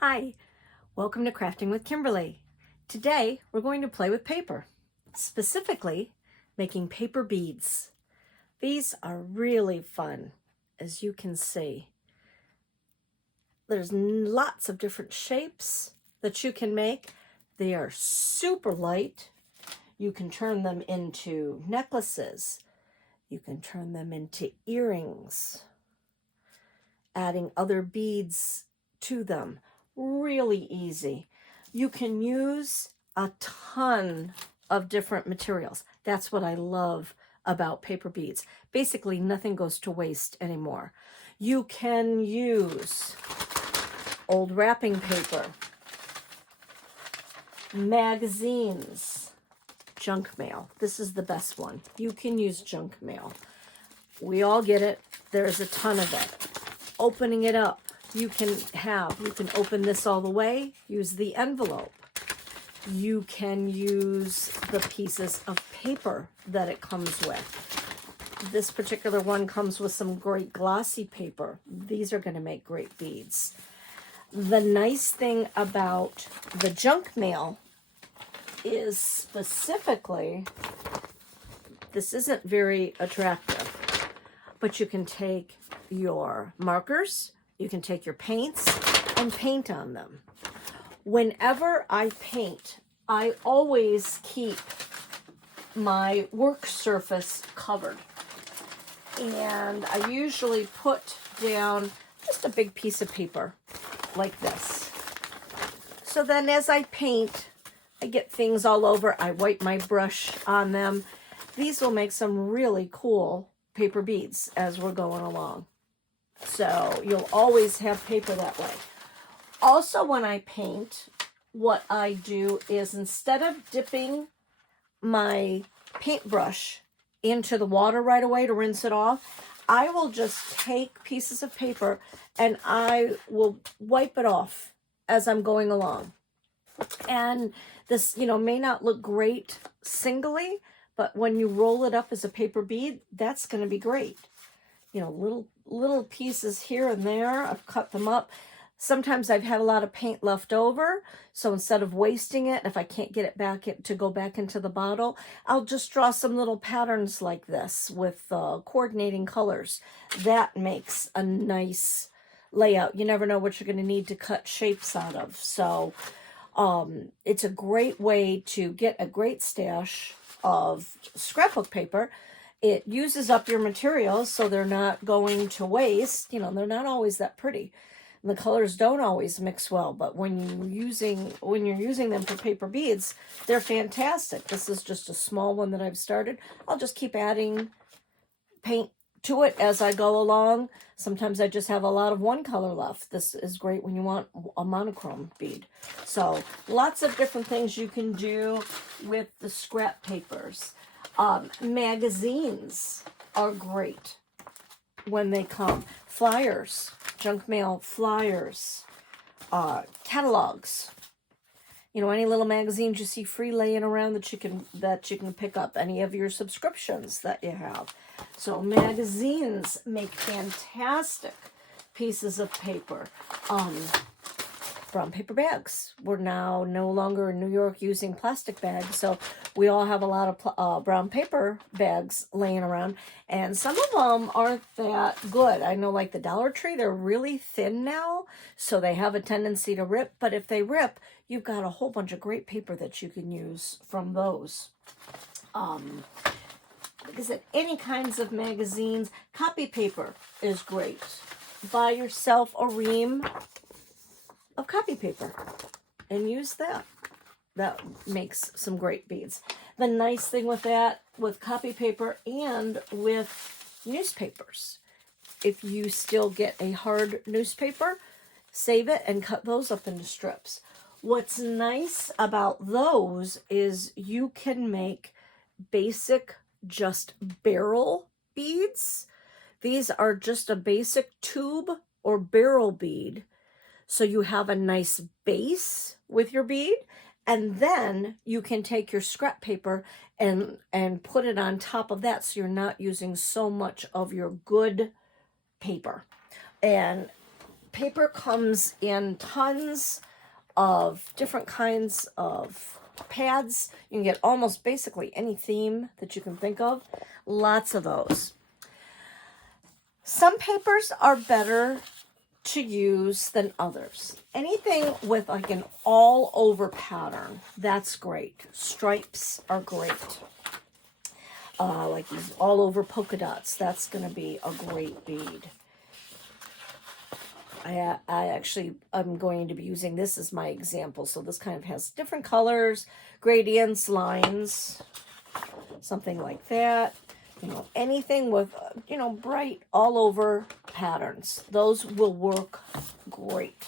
Hi, welcome to Crafting with Kimberly. Today we're going to play with paper, specifically making paper beads. These are really fun, as you can see. There's lots of different shapes that you can make. They are super light. You can turn them into necklaces. You can turn them into earrings, adding other beads to them. Really easy. You can use a ton of different materials. That's what I love about paper beads. Basically, nothing goes to waste anymore. You can use old wrapping paper, magazines, junk mail. This is the best one. You can use junk mail. We all get it. There's a ton of it. Opening it up, you can open this all the way, use the envelope. You can use the pieces of paper that it comes with. This particular one comes with some great glossy paper. These are going to make great beads. The nice thing about the junk mail is specifically, this isn't very attractive, but you can take your markers, you can take your paints and paint on them. Whenever I paint, I always keep my work surface covered. And I usually put down just a big piece of paper like this. So then as I paint, I get things all over. I wipe my brush on them. These will make some really cool paper beads as we're going along. So you'll always have paper that way. Also, when I paint, what I do is instead of dipping my paintbrush into the water right away to rinse it off, I will just take pieces of paper and I will wipe it off as I'm going along. And this, may not look great singly, but when you roll it up as a paper bead, that's going to be great. Little pieces here and there. I've cut them up. Sometimes I've had a lot of paint left over, so instead of wasting it, if I can't get it to go back into the bottle, I'll just draw some little patterns like this with coordinating colors. That makes a nice layout. You never know what you're going to need to cut shapes out of. So it's a great way to get a great stash of scrapbook paper. It uses up your materials, so they're not going to waste. They're not always that pretty. And the colors don't always mix well, but when you're using them for paper beads, they're fantastic. This is just a small one that I've started. I'll just keep adding paint to it as I go along. Sometimes I just have a lot of one color left. This is great when you want a monochrome bead. So lots of different things you can do with the scrap papers. Magazines are great when they come. Flyers, junk mail flyers, catalogs. Any little magazines you see free laying around that you can pick up. Any of your subscriptions that you have. So magazines make fantastic pieces of paper. Brown paper bags. We're now no longer in New York using plastic bags, so we all have a lot of brown paper bags laying around, and some of them aren't that good. I know, like the Dollar Tree, they're really thin now, so they have a tendency to rip, but if they rip, you've got a whole bunch of great paper that you can use from those. Like I said, any kinds of magazines. Copy paper is great. Buy yourself a ream of copy paper and use that. That makes some great beads. The nice thing with that, with copy paper and with newspapers, if you still get a hard newspaper, save it and cut those up into strips. What's nice about those is you can make basic just barrel beads. These are just a basic tube or barrel bead. So you have a nice base with your bead, and then you can take your scrap paper and put it on top of that, so you're not using so much of your good paper. And paper comes in tons of different kinds of pads. You can get almost basically any theme that you can think of. Lots of those. Some papers are better to use than others. Anything with like an all over pattern, that's great. Stripes are great. Like these all over polka dots, that's going to be a great bead. I'm going to be using this as my example. So this kind of has different colors, gradients, lines, something like that. You know, anything with, you know, bright all over patterns. Those will work great.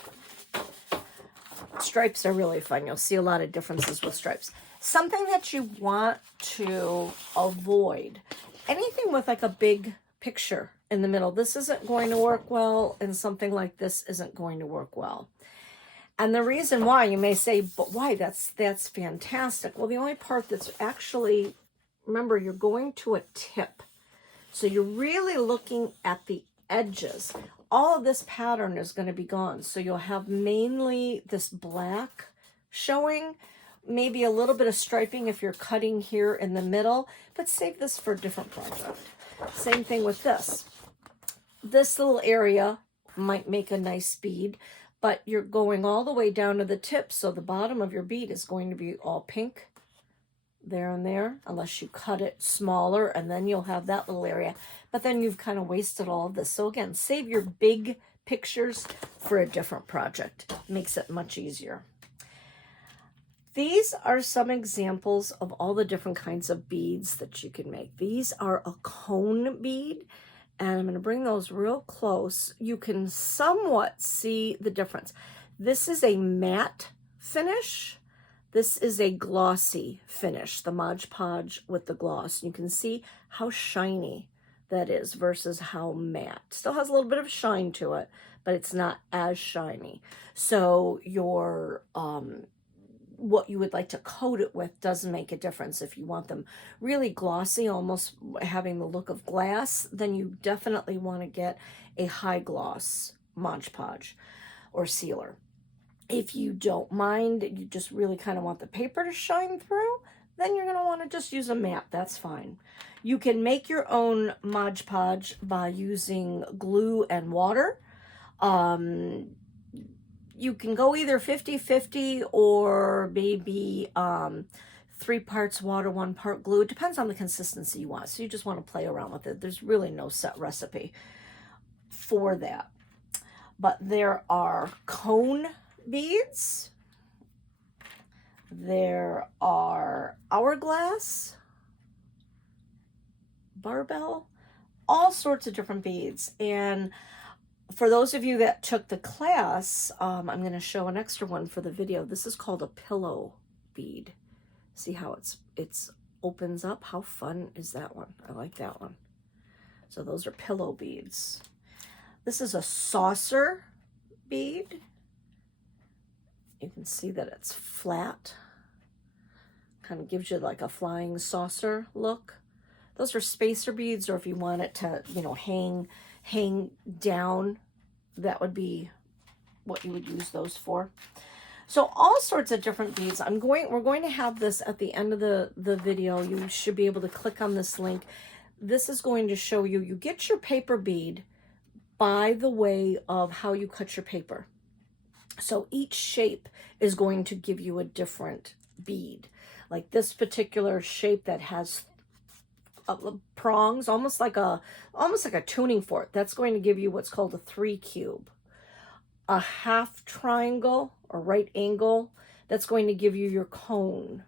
Stripes are really fun. You'll see a lot of differences with stripes. Something that you want to avoid, anything with like a big picture in the middle. This isn't going to work well, and something like this isn't going to work well. And the reason why, you may say, but why? That's fantastic. Well, the only part that's actually, remember, you're going to a tip. So you're really looking at the edges. All of this pattern is going to be gone. So you'll have mainly this black showing, maybe a little bit of striping if you're cutting here in the middle, but save this for a different project. Same thing with this. This little area might make a nice bead, but you're going all the way down to the tip, so the bottom of your bead is going to be all pink there and there, unless you cut it smaller, and then you'll have that little area. But then you've kind of wasted all of this. So again, save your big pictures for a different project. Makes it much easier. These are some examples of all the different kinds of beads that you can make. These are a cone bead, and I'm going to bring those real close. You can somewhat see the difference. This is a matte finish. This is a glossy finish, the Mod Podge with the gloss. You can see how shiny that is versus how matte. Still has a little bit of shine to it, but it's not as shiny. So your what you would like to coat it with does make a difference. If you want them really glossy, almost having the look of glass, then you definitely want to get a high gloss Mod Podge or sealer. If you don't mind, you just really kind of want the paper to shine through, then you're going to want to just use a matte. That's fine. You can make your own Mod Podge by using glue and water. You can go either 50-50 or maybe 3 parts water, 1 part glue. It depends on the consistency you want. So you just want to play around with it. There's really no set recipe for that. But there are cone beads. There are hourglass, barbell, all sorts of different beads. And for those of you that took the class, I'm going to show an extra one for the video. This is called a pillow bead. See how it's opens up? How fun is that one? I like that one. So those are pillow beads. This is a saucer bead. You can see that it's flat. Kind of gives you like a flying saucer look. Those are spacer beads, or if you want it to, you know, hang down, that would be what you would use those for. So all sorts of different beads. We're going to have this at the end of the video. You should be able to click on this link. This is going to show you get your paper bead by the way of how you cut your paper. So each shape is going to give you a different bead. Like this particular shape that has prongs, almost like a tuning fork. That's going to give you what's called a 3 cube. A half triangle or right angle, that's going to give you your cone.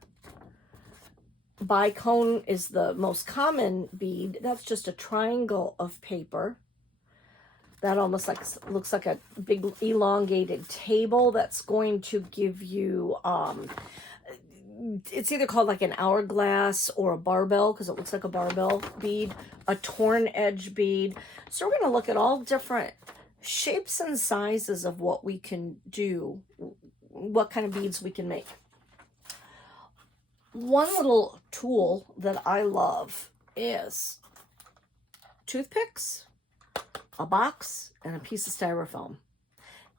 Bicone is the most common bead. That's just a triangle of paper. That almost looks like a big elongated table. That's going to give you it's either called like an hourglass or a barbell, because it looks like a barbell bead, a torn edge bead. So we're going to look at all different shapes and sizes of what we can do, what kind of beads we can make. One little tool that I love is toothpicks, a box, and a piece of styrofoam.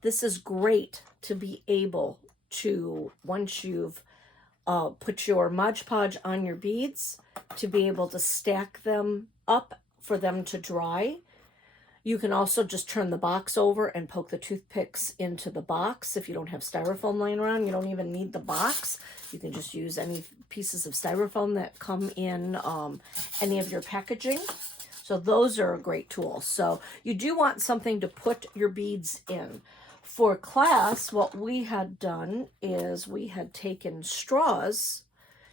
This is great to be able to, once you've put your Mod Podge on your beads, to be able to stack them up for them to dry. You can also just turn the box over and poke the toothpicks into the box. If you don't have styrofoam laying around, you don't even need the box. You can just use any pieces of styrofoam that come in any of your packaging. So those are a great tool. So you do want something to put your beads in. For class, what we had done is we had taken straws,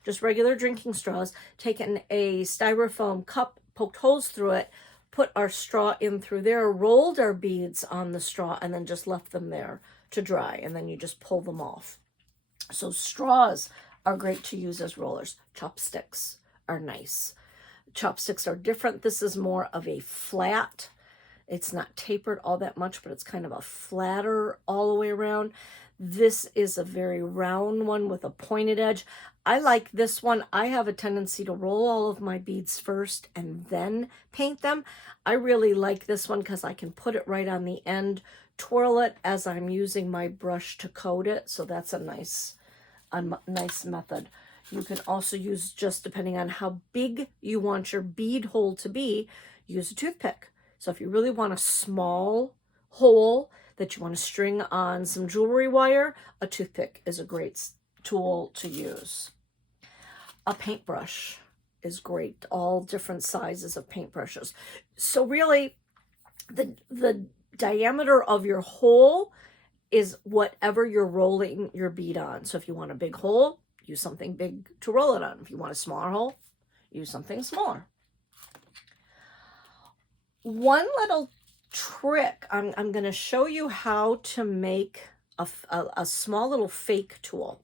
just regular drinking straws, taken a styrofoam cup, poked holes through it, put our straw in through there, rolled our beads on the straw, and then just left them there to dry. And then you just pull them off. So straws are great to use as rollers. Chopsticks are nice. Chopsticks are different. This is more of a flat. It's not tapered all that much, but it's kind of a flatter all the way around. This is a very round one with a pointed edge. I like this one. I have a tendency to roll all of my beads first and then paint them. I really like this one because I can put it right on the end, twirl it as I'm using my brush to coat it. So that's a nice method. You can also use, just depending on how big you want your bead hole to be, use a toothpick. So if you really want a small hole that you want to string on some jewelry wire, a toothpick is a great tool to use. A paintbrush is great, all different sizes of paintbrushes. So really, the diameter of your hole is whatever you're rolling your bead on. So if you want a big hole, use something big to roll it on. If you want a smaller hole, use something smaller. One little trick, I'm going to show you how to make a small little fake tool.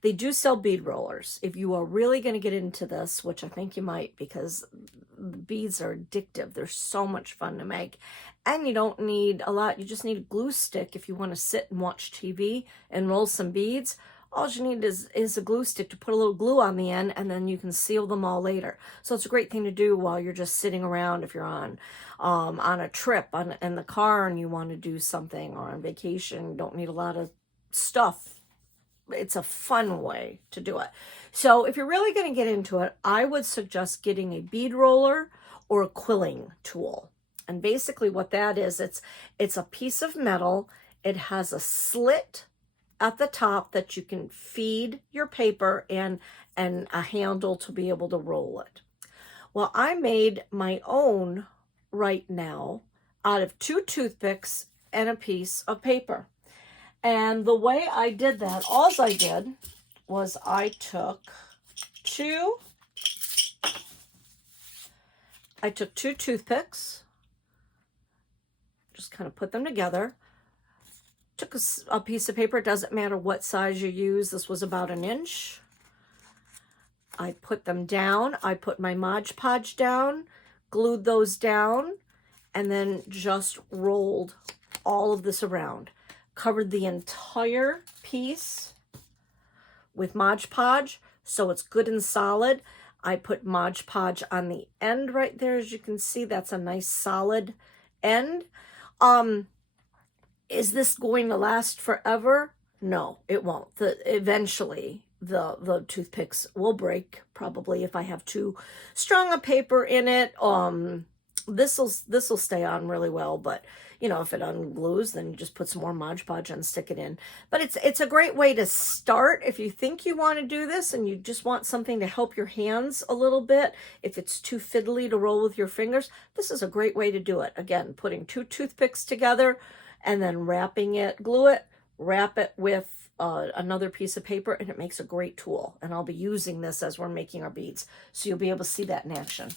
They do sell bead rollers. If you are really going to get into this, which I think you might, because beads are addictive. They're so much fun to make. And you don't need a lot. You just need a glue stick if you want to sit and watch TV and roll some beads. All you need is a glue stick to put a little glue on the end, and then you can seal them all later. So it's a great thing to do while you're just sitting around if you're on a trip in the car and you want to do something, or on vacation. You don't need a lot of stuff. It's a fun way to do it. So if you're really going to get into it, I would suggest getting a bead roller or a quilling tool. And basically what that is, it's a piece of metal. It has a slit at the top that you can feed your paper and a handle to be able to roll it. Well, I made my own right now out of 2 toothpicks and a piece of paper. And the way I did that, all I did was I took two toothpicks, just kind of put them together, took a piece of paper. It doesn't matter what size you use. This was about 1 inch. I put them down. I put my Mod Podge down, glued those down, and then just rolled all of this around. Covered the entire piece with Mod Podge so it's good and solid. I put Mod Podge on the end right there. As you can see, that's a nice solid end. Is this going to last forever? No, it won't. Eventually, the toothpicks will break, probably, if I have too strong a paper in it. This'll stay on really well, but you know, if it unglues, then you just put some more Mod Podge and stick it in. But it's a great way to start if you think you want to do this and you just want something to help your hands a little bit. If it's too fiddly to roll with your fingers, this is a great way to do it. Again, putting 2 toothpicks together and then wrapping it, glue it, wrap it with another piece of paper, and it makes a great tool. And I'll be using this as we're making our beads, so you'll be able to see that in action.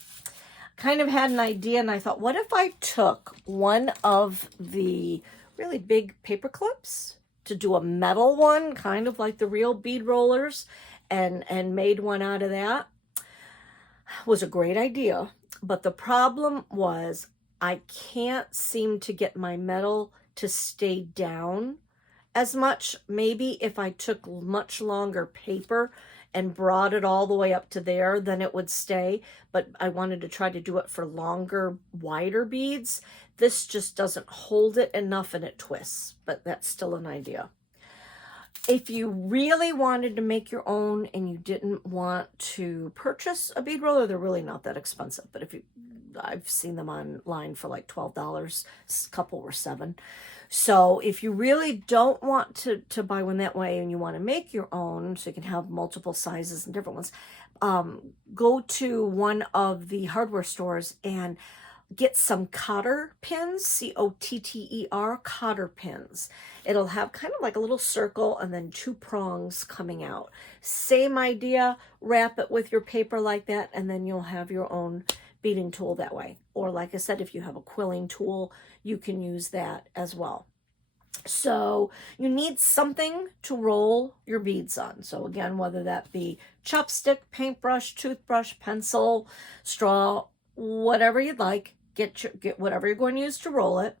Kind of had an idea, and I thought, what if I took one of the really big paper clips to do a metal one, kind of like the real bead rollers, and made one out of that? It was a great idea, but the problem was I can't seem to get my metal to stay down as much. Maybe if I took much longer paper and brought it all the way up to there, then it would stay. But I wanted to try to do it for longer, wider beads. This just doesn't hold it enough and it twists, but that's still an idea. If you really wanted to make your own and you didn't want to purchase a bead roller, they're really not that expensive. But I've seen them online for like $12. A couple were $7. So if you really don't want to buy one that way and you want to make your own, so you can have multiple sizes and different ones, go to one of the hardware stores and get some cotter pins, C-O-T-T-E-R, cotter pins. It'll have kind of like a little circle and then 2 prongs coming out. Same idea, wrap it with your paper like that, and then you'll have your own beading tool that way. Or like I said, if you have a quilling tool, you can use that as well. So you need something to roll your beads on. So again, whether that be chopstick, paintbrush, toothbrush, pencil, straw, whatever you'd like, get whatever you're going to use to roll it.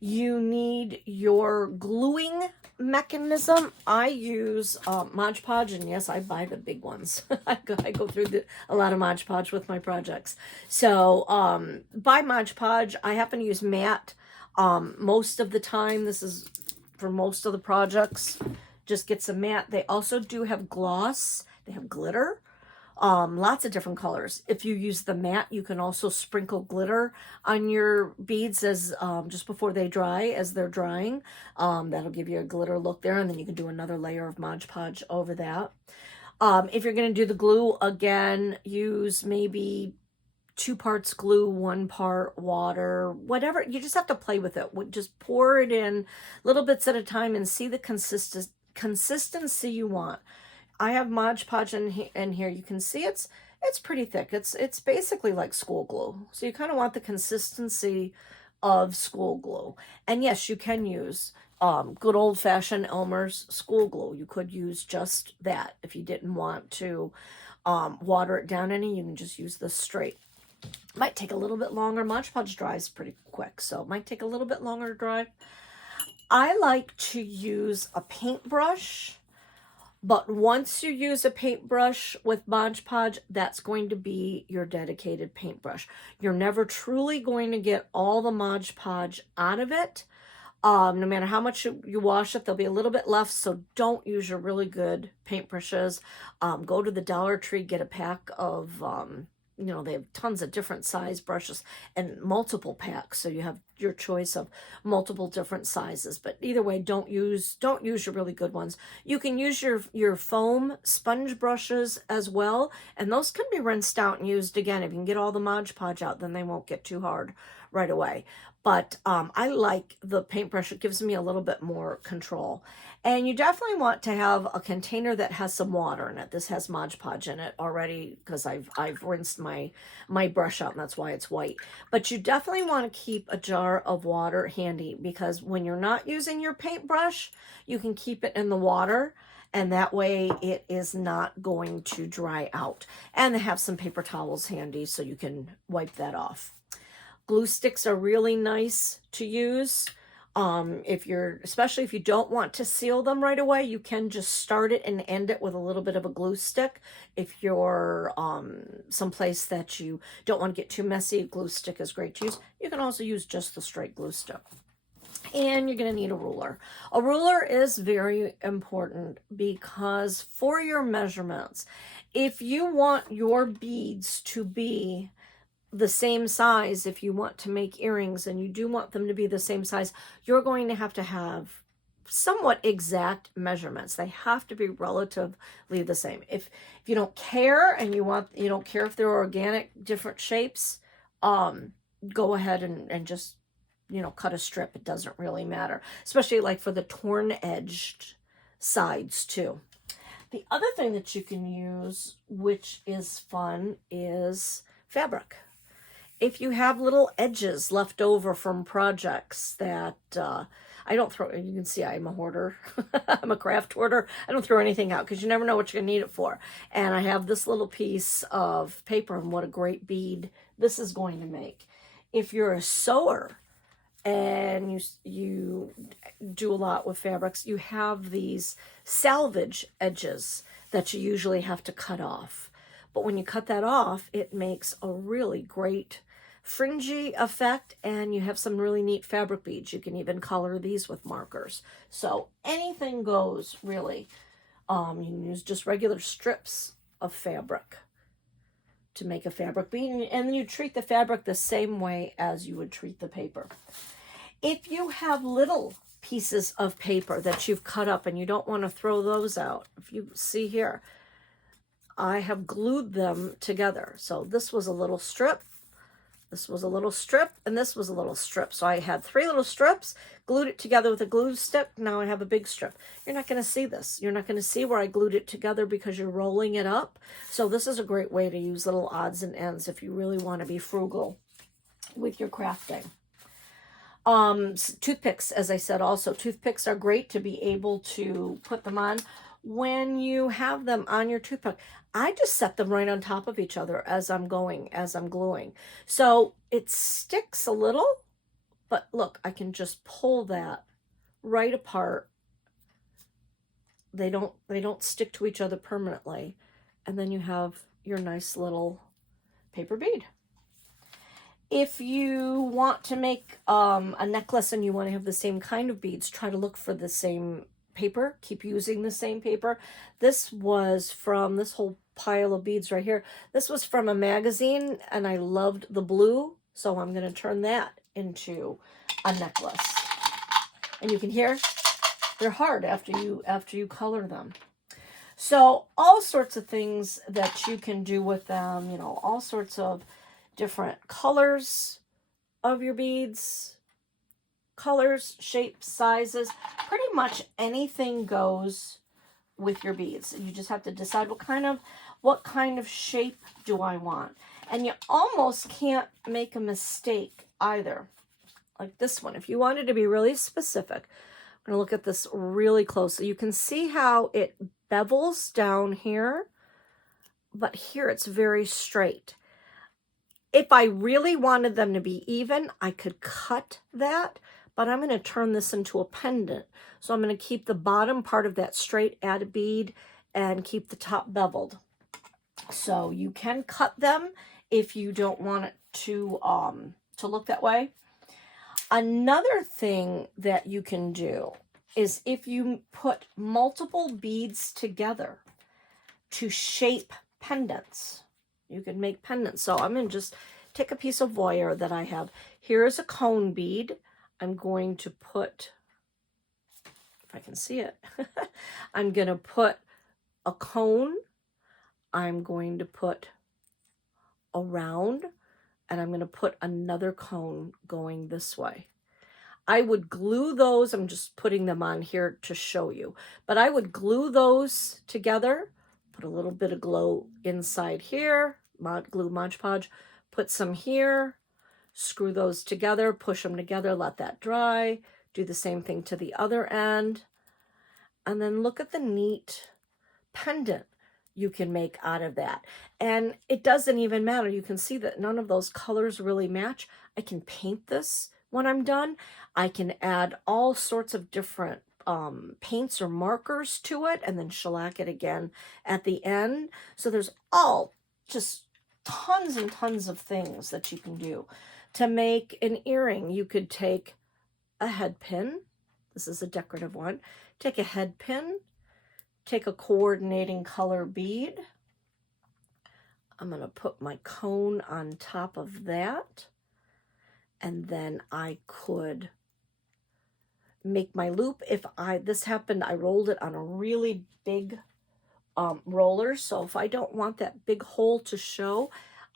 You need your gluing mechanism. I use Mod Podge, and yes, I buy the big ones. I go through a lot of Mod Podge with my projects. So by Mod Podge, I happen to use matte most of the time. This is for most of the projects. Just get some matte. They also do have gloss. They have glitter. Lots of different colors. If you use the matte, you can also sprinkle glitter on your beads as just before they dry, as they're drying. That'll give you a glitter look there, and then you can do another layer of Mod Podge over that. If you're going to do the glue, again, use maybe 2 parts glue, 1 part water, whatever. You just have to play with it. Just pour it in little bits at a time and see the consistency you want. I have Mod Podge in here. You can see it's pretty thick. It's basically like school glue. So you kind of want the consistency of school glue. And yes, you can use good old-fashioned Elmer's school glue. You could use just that. If you didn't want to water it down any, you can just use this straight. Might take a little bit longer. Mod Podge dries pretty quick, so it might take a little bit longer to dry. I like to use a paintbrush. But once you use a paintbrush with Mod Podge, that's going to be your dedicated paintbrush. You're never truly going to get all the Mod Podge out of it. No matter how much you wash it, there'll be a little bit left, so don't use your really good paintbrushes. Go to the Dollar Tree, get a pack of, they have tons of different size brushes and multiple packs, so you have your choice of multiple different sizes. But either way, don't use your really good ones. You can use your foam sponge brushes as well, and those can be rinsed out and used again. If you can get all the Mod Podge out, then they won't get too hard right away. But I like the paintbrush. It gives me a little bit more control. And you definitely want to have a container that has some water in it. This has Mod Podge in it already because I've rinsed my brush out, and that's why it's white. But you definitely want to keep a jar of water handy, because when you're not using your paintbrush, you can keep it in the water, and that way it is not going to dry out. And they have some paper towels handy so you can wipe that off. Glue sticks are really nice to use. Especially if you don't want to seal them right away, you can just start it and end it with a little bit of a glue stick. If you're someplace that you don't want to get too messy, a glue stick is great to use. You can also use just the straight glue stick. And you're going to need a ruler. A ruler is very important because for your measurements, if you want your beads to be the same size, if you want to make earrings and you do want them to be the same size, you're going to have somewhat exact measurements. They have to be relatively the same. If you don't care and you don't care if they're organic, different shapes, go ahead and just, cut a strip. It doesn't really matter, especially like for the torn edged sides too. The other thing that you can use, which is fun, is fabric. If you have little edges left over from projects that I don't throw, you can see I'm a hoarder. I'm a craft hoarder. I don't throw anything out because you never know what you're going to need it for. And I have this little piece of paper, and what a great bead this is going to make. If you're a sewer and you do a lot with fabrics, you have these salvage edges that you usually have to cut off. But when you cut that off, it makes a really great fringy effect, and you have some really neat fabric beads. You can even color these with markers. So anything goes, really. You can use just regular strips of fabric to make a fabric bead, and then you treat the fabric the same way as you would treat the paper. If you have little pieces of paper that you've cut up and you don't want to throw those out, if you see here, I have glued them together. So this was a little strip, this was a little strip, and this was a little strip. So I had 3 little strips, glued it together with a glue stick. Now I have a big strip. You're not going to see this. You're not going to see where I glued it together because you're rolling it up. So this is a great way to use little odds and ends if you really want to be frugal with your crafting. Toothpicks, as I said, also toothpicks are great to be able to put them on. When you have them on your toothpick, I just set them right on top of each other as I'm gluing. So it sticks a little, but look, I can just pull that right apart. They don't stick to each other permanently. And then you have your nice little paper bead. If you want to make a necklace and you want to have the same kind of beads, try to look for the same paper. Keep using the same paper. This was from this whole pile of beads right here. This was from a magazine, and I loved the blue, so I'm going to turn that into a necklace. And you can hear they're hard after you color them. So all sorts of things that you can do with them, you know, all sorts of different colors of your beads, colors, shapes, sizes, pretty much anything goes with your beads. You just have to decide what kind of shape do I want. And you almost can't make a mistake either. Like this one, if you wanted to be really specific, I'm going to look at this really closely. You can see how it bevels down here, but here it's very straight. If I really wanted them to be even, I could cut that, but I'm going to turn this into a pendant. So I'm going to keep the bottom part of that straight, add a bead, and keep the top beveled. So you can cut them if you don't want it to look that way. Another thing that you can do is if you put multiple beads together to shape pendants. You can make pendants. So I'm going to just take a piece of wire that I have. Here is a cone bead. I'm going to put, if I can see it, I'm going to put a cone. I'm going to put a round, and I'm going to put another cone going this way. I would glue those. I'm just putting them on here to show you. But I would glue those together. Put a little bit of glue inside here, glue Mod Podge, put some here, screw those together, push them together, let that dry, do the same thing to the other end, and then look at the neat pendant you can make out of that. And it doesn't even matter. You can see that none of those colors really match. I can paint this when I'm done. I can add all sorts of different paints or markers to it, and then shellac it again at the end. So there's all just tons and tons of things that you can do. To make an earring, you could take a head pin. This is a decorative one. Take a head pin, take a coordinating color bead. I'm going to put my cone on top of that, and then I could make my loop. If this happened, I rolled it on a really big roller. So if I don't want that big hole to show,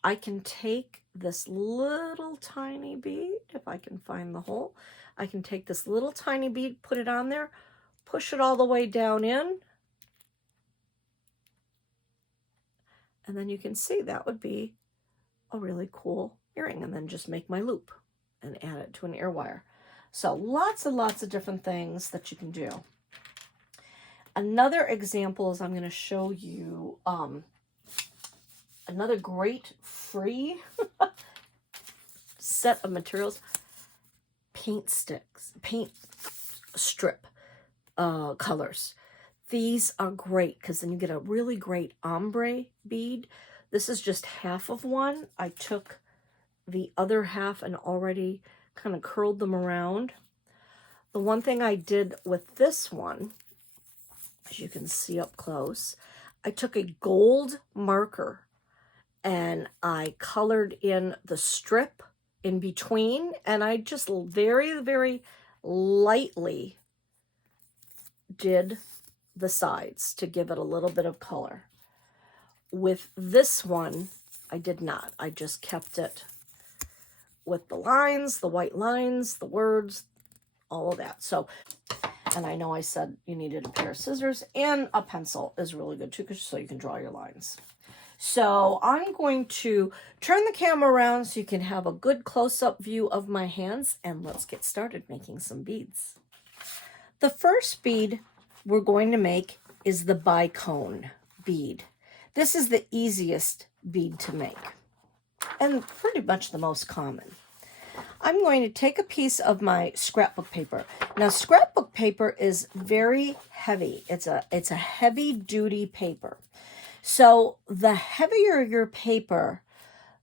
I can take this little tiny bead. If I can find the hole, I can take this little tiny bead, put it on there, push it all the way down in. And then you can see that would be a really cool earring, and then just make my loop and add it to an ear wire. So lots and lots of different things that you can do. Another example is I'm going to show you another great free set of materials. paint sticks, paint strip colors. These are great because then you get a really great ombre bead. This is just half of one. I took the other half and already kind of curled them around. The one thing I did with this one, as you can see up close, I took a gold marker and I colored in the strip in between, and I just very, very lightly did the sides to give it a little bit of color. With this one, I did not. I just kept it with the lines, the white lines, the words, all of that. So, and I know I said you needed a pair of scissors, and a pencil is really good too, so you can draw your lines. So I'm going to turn the camera around so you can have a good close-up view of my hands, and let's get started making some beads. The first bead we're going to make is the bicone bead. This is the easiest bead to make and pretty much the most common. I'm going to take a piece of my scrapbook paper. Now, scrapbook paper is very heavy. It's a heavy-duty paper. So the heavier your paper,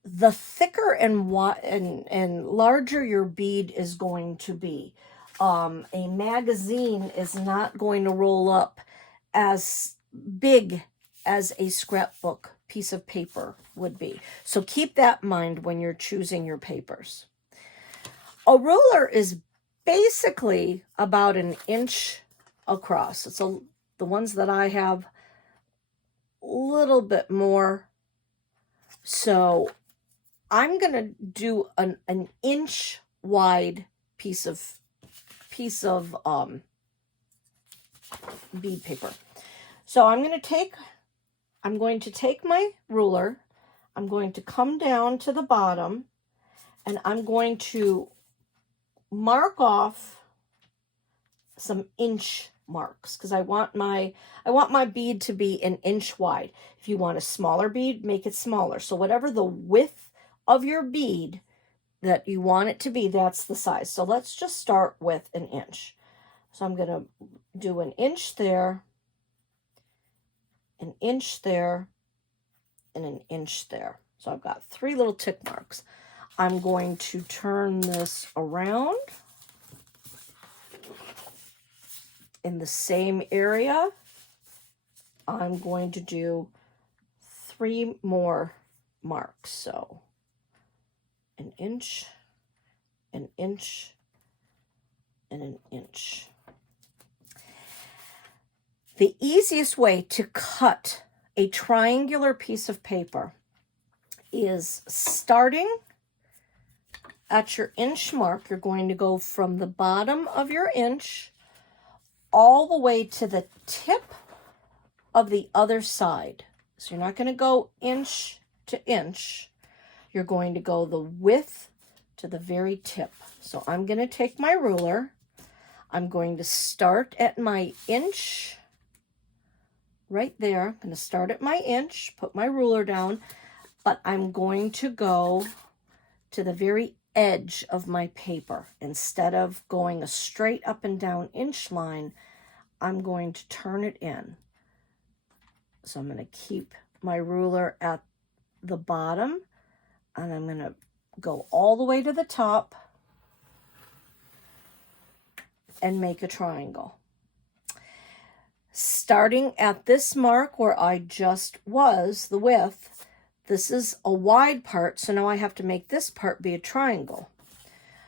the thicker and larger your bead is going to be. A magazine is not going to roll up as big as a scrapbook piece of paper would be. So keep that in mind when you're choosing your papers. A ruler is basically about 1 inch across. It's the ones that I have a little bit more. So I'm going to do an inch wide piece of bead paper. So I'm going to take my ruler, I'm going to come down to the bottom, and I'm going to mark off some inch marks because I want my bead to be 1 inch wide. If you want a smaller bead, make it smaller. So whatever the width of your bead that you want it to be, that's the size. So let's just start with 1 inch. So I'm going to do 1 inch there, 1 inch there, and 1 inch there. So I've got 3 little tick marks. I'm going to turn this around in the same area. I'm going to do 3 more marks. So 1 inch, 1 inch, and 1 inch. The easiest way to cut a triangular piece of paper is starting at your inch mark. You're going to go from the bottom of your inch all the way to the tip of the other side. So you're not going to go inch to inch. You're going to go the width to the very tip. So I'm going to take my ruler. I'm going to start at my inch right there. I'm going to start at my inch, put my ruler down, but I'm going to go to the very edge of my paper. Instead of going a straight up and down inch line, I'm going to turn it in. So I'm going to keep my ruler at the bottom, and I'm going to go all the way to the top and make a triangle. Starting at this mark where I just was, the width, this is a wide part, so now I have to make this part be a triangle.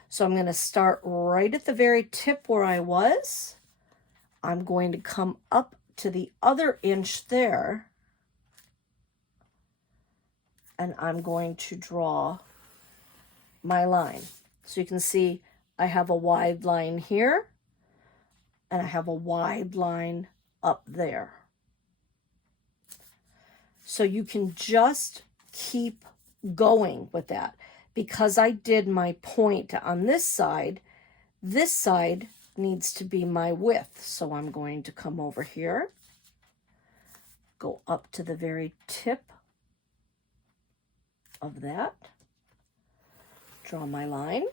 So I'm going to start right at the very tip where I was. I'm going to come up to the other inch there, and I'm going to draw my line. So you can see I have a wide line here, and I have a wide line up there. So you can just keep going with that. Because I did my point on this side needs to be my width. So I'm going to come over here, go up to the very tip of that, draw my line,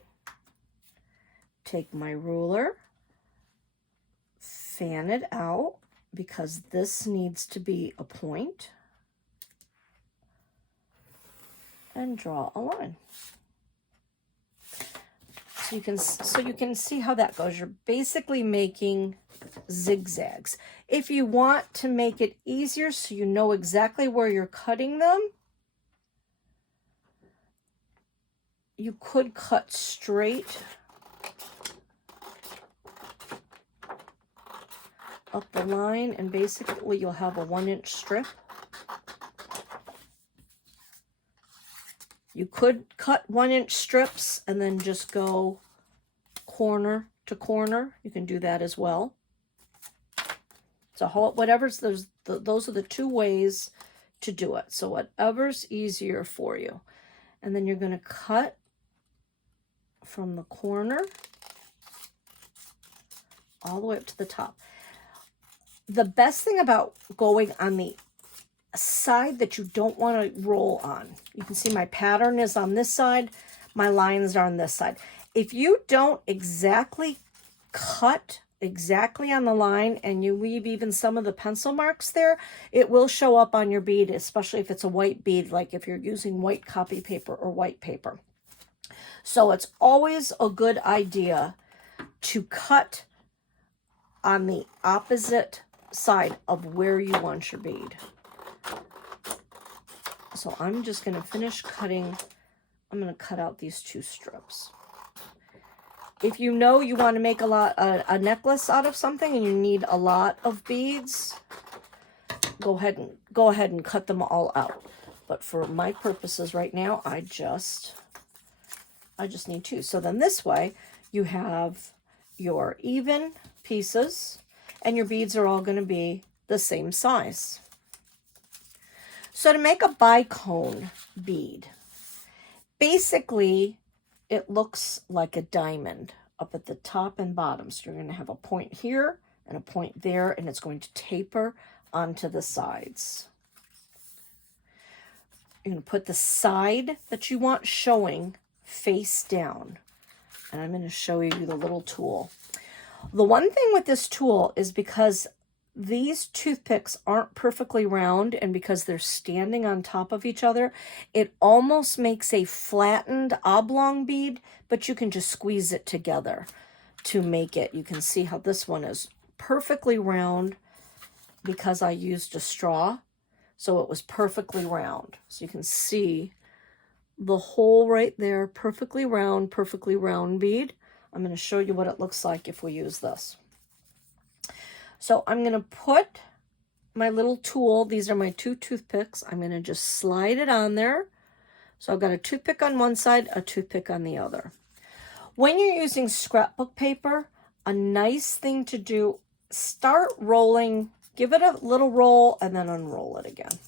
take my ruler, fan it out because this needs to be a point, and draw a line. So you can see how that goes. You're basically making zigzags. If you want to make it easier so you know exactly where you're cutting them, you could cut straight up the line, and basically you'll have a 1-inch strip. You could cut 1-inch strips and then just go corner to corner. You can do that as well. So whatever's those are the two ways to do it. So whatever's easier for you. And then you're going to cut from the corner all the way up to the top. The best thing about going on the side that you don't want to roll on, you can see my pattern is on this side, my lines are on this side. If you don't exactly cut exactly on the line and you leave even some of the pencil marks there, it will show up on your bead, especially if it's a white bead, like if you're using white copy paper or white paper. So it's always a good idea to cut on the opposite side of where you want your bead. So I'm just going to finish cutting. I'm going to cut out these 2 strips. If you know you want to make a necklace out of something and you need a lot of beads, go ahead and cut them all out. But for my purposes right now, I just need 2. So then this way you have your even pieces and your beads are all going to be the same size. So to make a bicone bead, basically it looks like a diamond up at the top and bottom. So you're going to have a point here and a point there, and it's going to taper onto the sides. You're going to put the side that you want showing face down. And I'm going to show you the little tool. The one thing with this tool is because these toothpicks aren't perfectly round, and because they're standing on top of each other, it almost makes a flattened oblong bead, but you can just squeeze it together to make it. You can see how this one is perfectly round because I used a straw, so it was perfectly round. So you can see the hole right there, perfectly round bead. I'm going to show you what it looks like if we use this. So I'm going to put my little tool, these are my 2 toothpicks, I'm going to just slide it on there. So I've got a toothpick on one side, a toothpick on the other. When you're using scrapbook paper, a nice thing to do, start rolling, give it a little roll, and then unroll it again.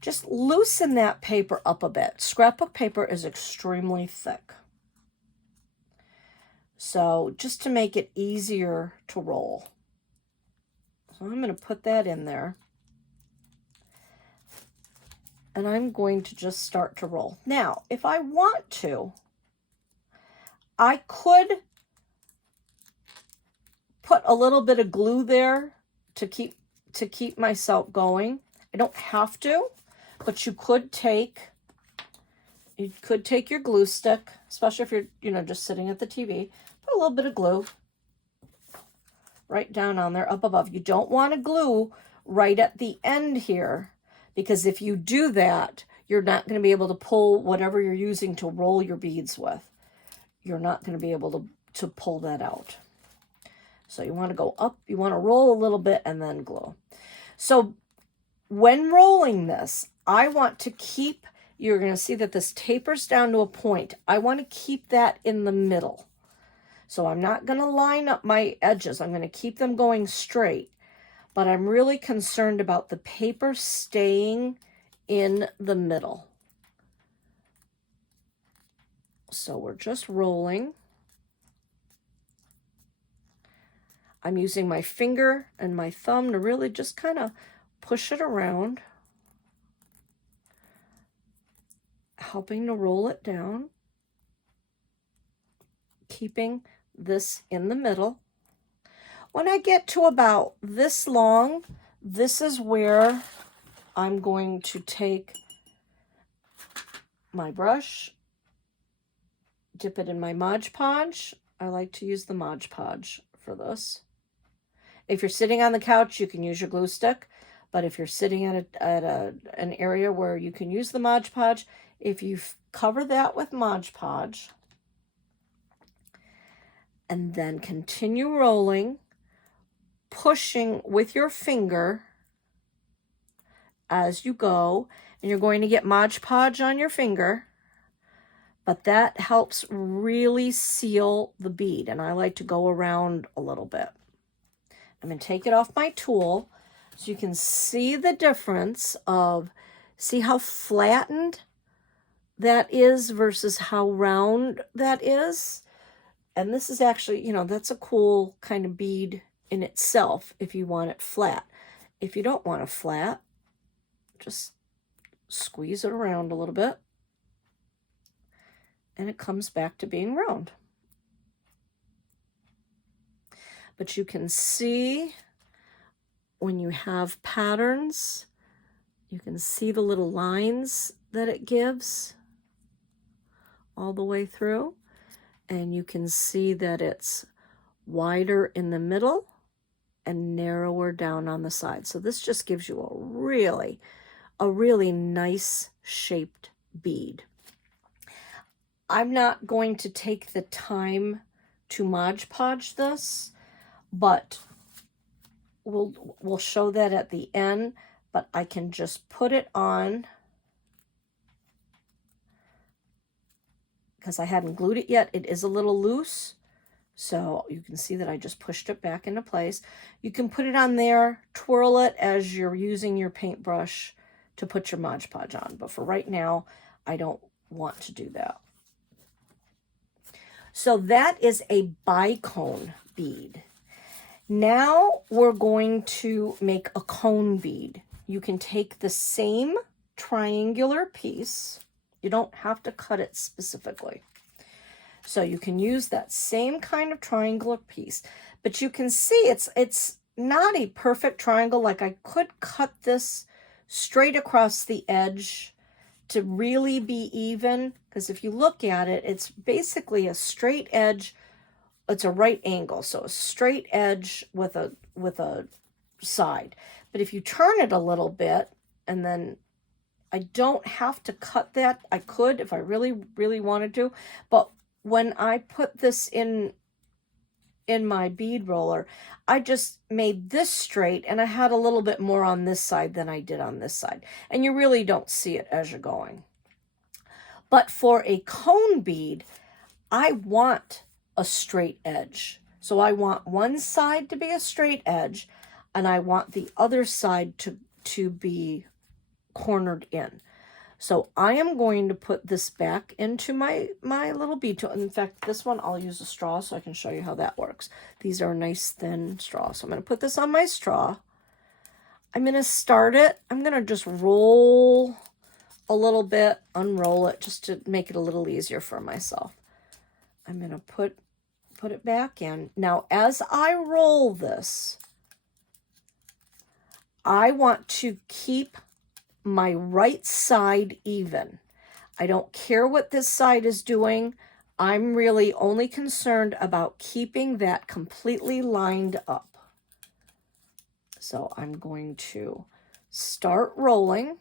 Just loosen that paper up a bit. Scrapbook paper is extremely thick. So just to make it easier to roll. So I'm going to put that in there. And I'm going to just start to roll. Now, if I want to, I could put a little bit of glue there to keep myself going. I don't have to, but you could take your glue stick, especially if you're just sitting at the TV, put a little bit of glue right down on there up above. You don't want to glue right at the end here, because if you do that, you're not going to be able to pull whatever you're using to roll your beads with. You're not going to be able to pull that out. So you want to go up, you want to roll a little bit and then glue. So when rolling this, I want to keep, you're going to see that this tapers down to a point. I want to keep that in the middle. So I'm not going to line up my edges. I'm going to keep them going straight. But I'm really concerned about the paper staying in the middle. So we're just rolling. I'm using my finger and my thumb to really just kind of push it around, helping to roll it down, keeping this in the middle. When I get to about this long, this is where I'm going to take my brush, dip it in my Mod Podge. I like to use the Mod Podge for this. If you're sitting on the couch, you can use your glue stick. But if you're sitting at an area where you can use the Mod Podge, if you cover that with Mod Podge, and then continue rolling, pushing with your finger as you go, and you're going to get Mod Podge on your finger, but that helps really seal the bead, and I like to go around a little bit. I'm going to take it off my tool so you can see the difference of, see how flattened that is versus how round that is. And this is actually, you know, that's a cool kind of bead in itself if you want it flat. If you don't want it flat, just squeeze it around a little bit and it comes back to being round. But you can see when you have patterns, you can see the little lines that it gives all the way through. And you can see that it's wider in the middle and narrower down on the side. So this just gives you a really nice shaped bead. I'm not going to take the time to Mod Podge this, but we'll show that at the end. But I can just put it on because I hadn't glued it yet. It is a little loose, so you can see that I just pushed it back into place. You can put it on there, twirl it as you're using your paintbrush to put your Mod Podge on, but for right now, I don't want to do that. So that is a bicone bead. Now we're going to make a cone bead. You can take the same triangular piece. You don't have to cut it specifically. So you can use that same kind of triangular piece, but you can see it's not a perfect triangle. Like I could cut this straight across the edge to really be even, because if you look at it, it's basically a straight edge. It's a right angle, so a straight edge with a side. But if you turn it a little bit, and then I don't have to cut that. I could if I really, really wanted to. But when I put this in my bead roller, I just made this straight and I had a little bit more on this side than I did on this side. And you really don't see it as you're going. But for a cone bead, I want a straight edge. So I want one side to be a straight edge and I want the other side to be cornered in. So I am going to put this back into my little bead tool. In fact, this one I'll use a straw so I can show you how that works. These are nice thin straws. So I'm going to put this on my straw. I'm going to start it. I'm going to just roll a little bit, unroll it just to make it a little easier for myself. I'm going to put it back in. Now, as I roll this, I want to keep my right side even. I don't care what this side is doing. I'm really only concerned about keeping that completely lined up. So I'm going to start rolling,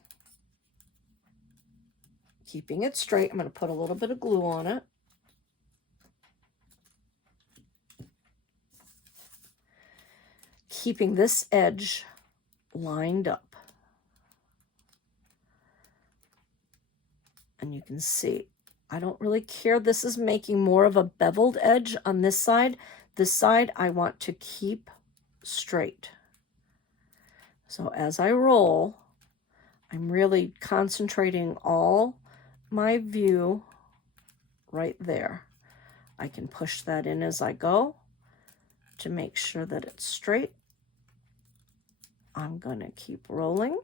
keeping it straight. I'm going to put a little bit of glue on it. Keeping this edge lined up. And you can see, I don't really care. This is making more of a beveled edge on this side. This side I want to keep straight. So as I roll, I'm really concentrating all my view right there. I can push that in as I go to make sure that it's straight. I'm going to keep rolling.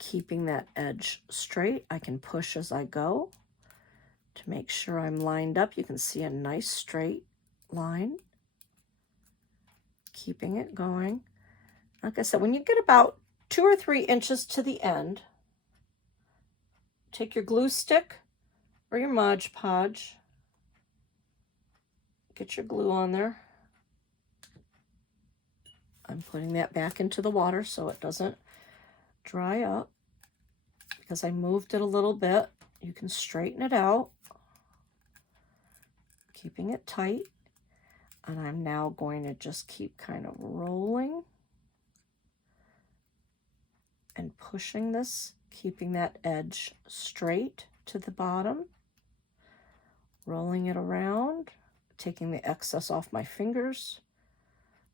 Keeping that edge straight. I can push as I go to make sure I'm lined up. You can see a nice straight line. Keeping it going. Like I said, when you get about 2 or 3 inches to the end, take your glue stick or your Mod Podge. Get your glue on there. I'm putting that back into the water so it doesn't dry up because I moved it a little bit. You can straighten it out, keeping it tight. And I'm now going to just keep kind of rolling and pushing this, keeping that edge straight to the bottom, rolling it around, taking the excess off my fingers,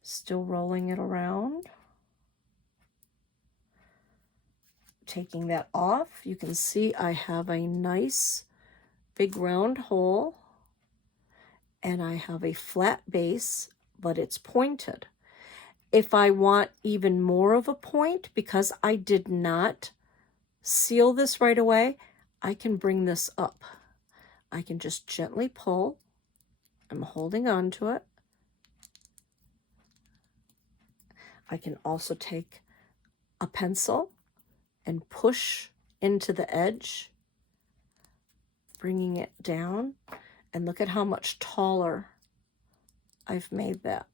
still rolling it around. Taking that off, you can see I have a nice big round hole and I have a flat base, but it's pointed. If I want even more of a point, because I did not seal this right away, I can bring this up. I can just gently pull. I'm holding on to it. I can also take a pencil and push into the edge, bringing it down. And look at how much taller I've made that.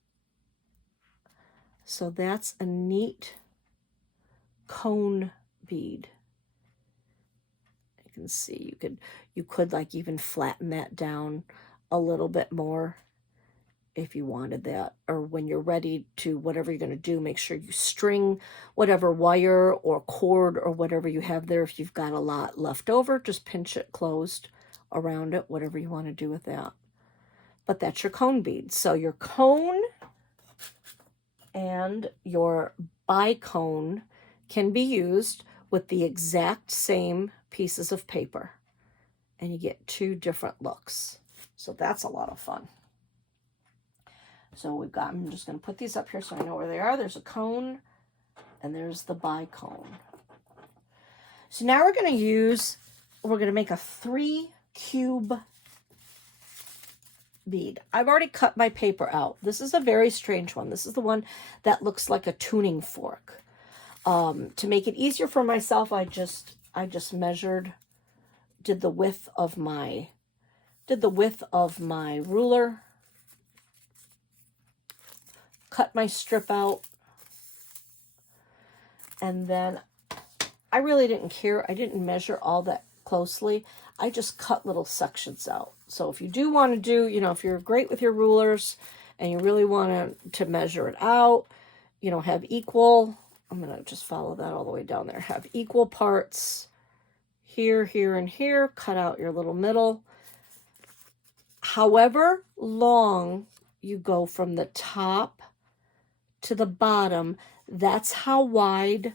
So that's a neat cone bead. You can see you could like even flatten that down a little bit more if you wanted that. Or when you're ready to whatever you're going to do, make sure you string whatever wire or cord or whatever you have there. If you've got a lot left over, just pinch it closed around it, whatever you want to do with that. But that's your cone bead. So your cone and your bicone can be used with the exact same pieces of paper. And you get 2 different looks. So that's a lot of fun. So we've got, I'm just going to put these up here so I know where they are. There's a cone and there's the bicone. So now we're going to make a 3 cube bead. I've already cut my paper out. This is a very strange one. This is the one that looks like a tuning fork. To make it easier for myself, I just did the width of my ruler, cut my strip out, and then I really didn't care. I didn't measure all that closely. I just cut little sections out. So if you do want to do, if you're great with your rulers and you really want to measure it out, have equal, I'm going to just follow that all the way down there, have equal parts here, here, and here, cut out your little middle. However long you go from the top to the bottom, that's how wide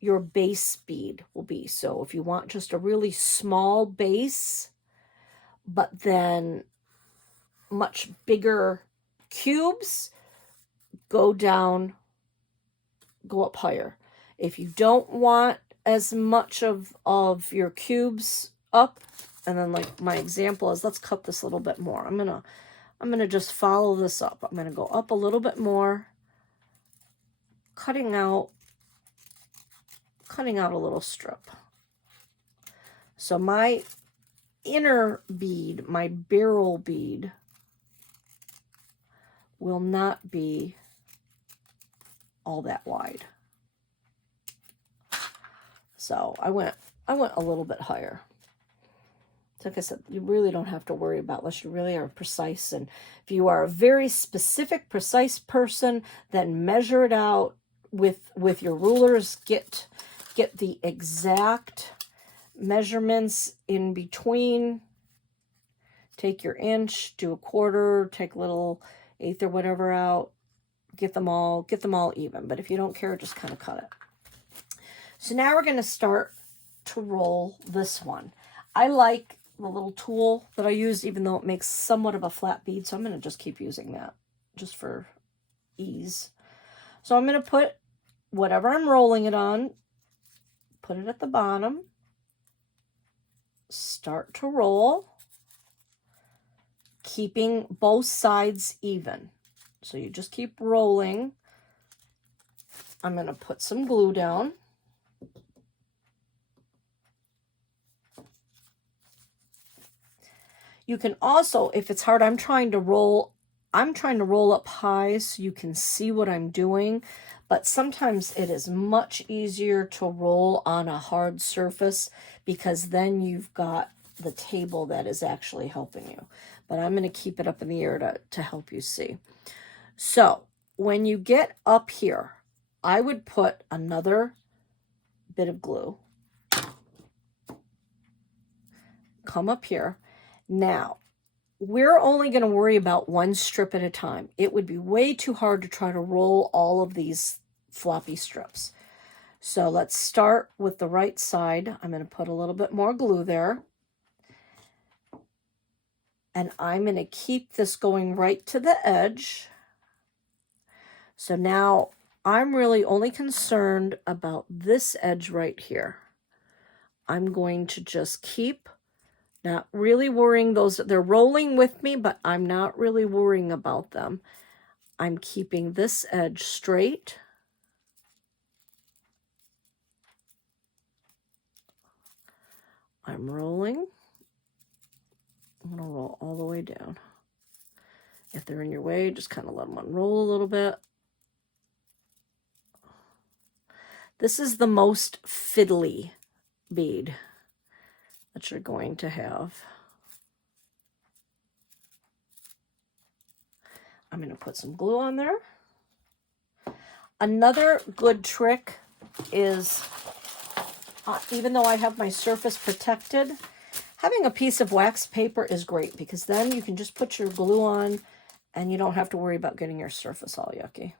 your base bead will be. So if you want just a really small base, but then much bigger cubes, go up higher. If you don't want as much of your cubes up, and then like my example is, let's cut this a little bit more. I'm gonna just follow this up. I'm gonna go up a little bit more, cutting out a little strip. So my inner bead, my barrel bead, will not be all that wide. So I went a little bit higher. So like I said, you really don't have to worry about unless you really are precise. And if you are a very specific, precise person, then measure it out with your rulers. Get the exact measurements in between. Take your inch, do a quarter, take a little eighth or whatever out. Get them all even. But if you don't care, just kind of cut it. So now we're going to start to roll this one. I like the little tool that I use, even though it makes somewhat of a flat bead. So I'm going to just keep using that just for ease. So I'm going to put whatever I'm rolling it on, put it at the bottom, start to roll. keeping both sides even. So you just keep rolling. I'm going to put some glue down. You can also, if it's hard, I'm trying to roll up high so you can see what I'm doing, but sometimes it is much easier to roll on a hard surface because then you've got the table that is actually helping you. But I'm going to keep it up in the air to help you see. So when you get up here, I would put another bit of glue. Come up here. Now, we're only going to worry about one strip at a time. It would be way too hard to try to roll all of these floppy strips. So let's start with the right side. I'm going to put a little bit more glue there. And I'm going to keep this going right to the edge. So now I'm really only concerned about this edge right here. I'm going to just keep not really worrying those. They're rolling with me, but I'm not really worrying about them. I'm keeping this edge straight. I'm rolling. I'm going to roll all the way down. If they're in your way, just kind of let them unroll a little bit. This is the most fiddly bead that you're going to have. I'm going to put some glue on there. Another good trick is, even though I have my surface protected, having a piece of wax paper is great because then you can just put your glue on and you don't have to worry about getting your surface all yucky.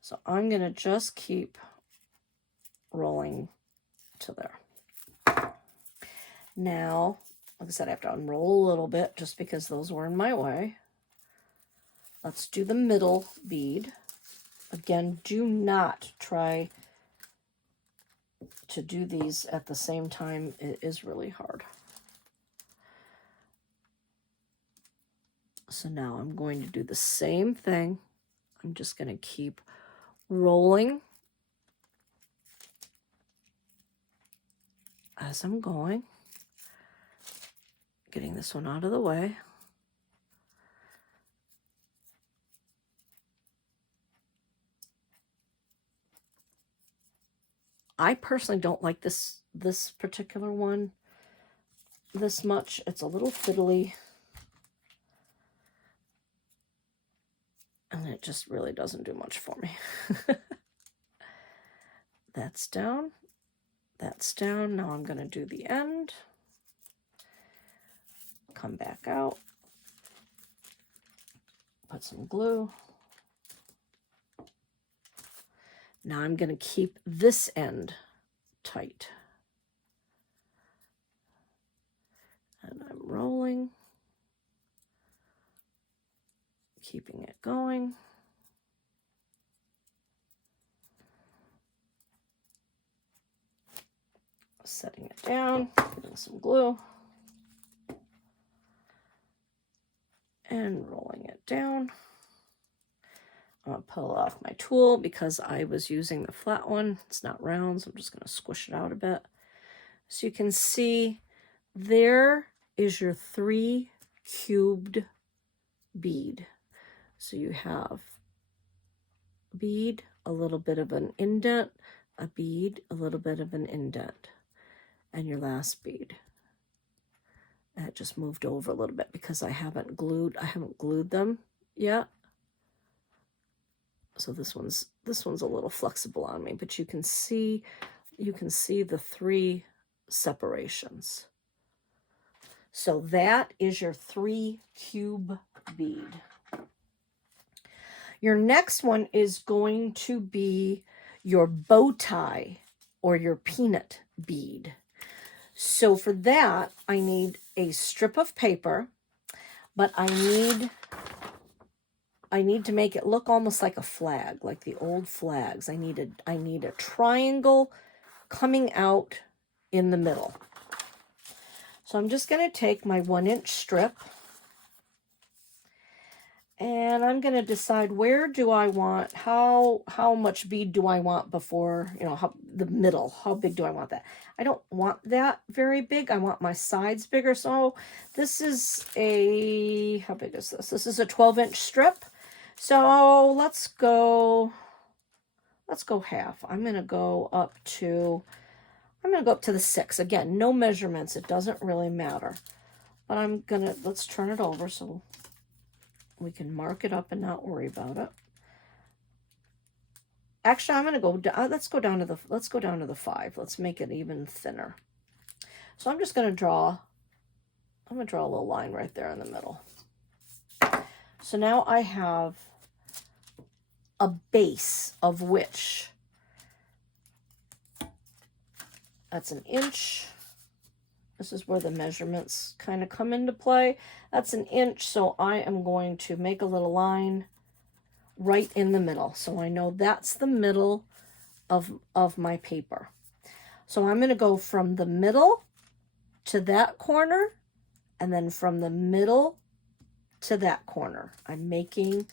So I'm going to just keep rolling to there. Now, like I said, I have to unroll a little bit just because those were in my way. Let's do the middle bead. Again, do not try to do these at the same time. It is really hard. So now I'm going to do the same thing. I'm just going to keep rolling as I'm going. Getting this one out of the way. I personally don't like this particular one this much. It's a little fiddly. And it just really doesn't do much for me. That's down. That's down. Now I'm going to do the end. Come back out. Put some glue. Now I'm going to keep this end tight. And I'm rolling. Keeping it going. Setting it down, putting some glue. And rolling it down. I'm going to pull off my tool because I was using the flat one. It's not round, so I'm just going to squish it out a bit. So you can see there is your 3 cubed bead. So you have a bead, a little bit of an indent, a bead, a little bit of an indent, and your last bead. And it just moved over a little bit because I haven't glued them yet. So this one's a little flexible on me, but you can see the 3 separations. So that is your 3 cube bead. Your next one is going to be your bow tie or your peanut bead. So for that, I need a strip of paper, but I need to make it look almost like a flag, like the old flags. I need a triangle coming out in the middle. So I'm just going to take my 1-inch strip, and I'm going to decide where do I want, how much bead do I want before, you know, the middle, how big do I want that? I don't want that very big. I want my sides bigger. So this is a, how big is this? This is a 12-inch strip. So let's go half. I'm going to go up to the 6. Again, no measurements. It doesn't really matter. But let's turn it over so we can mark it up and not worry about it. Actually, I'm going to go down, let's go down to the 5. Let's make it even thinner. So I'm just going to draw a little line right there in the middle. So now I have a base of which that's 1 inch. This is where the measurements kind of come into play. That's 1 inch, so I am going to make a little line right in the middle. So I know that's the middle of my paper. So I'm going to go from the middle to that corner, and then from the middle to that corner. I'm making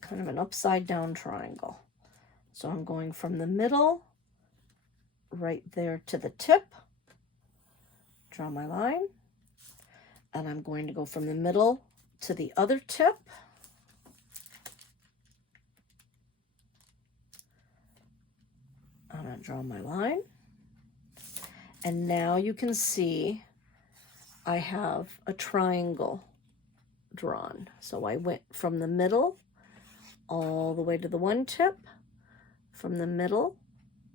kind of an upside down triangle. So I'm going from the middle right there to the tip, draw my line, and I'm going to go from the middle to the other tip. I'm going to draw my line, and now you can see I have a triangle drawn. So I went from the middle all the way to the one tip, from the middle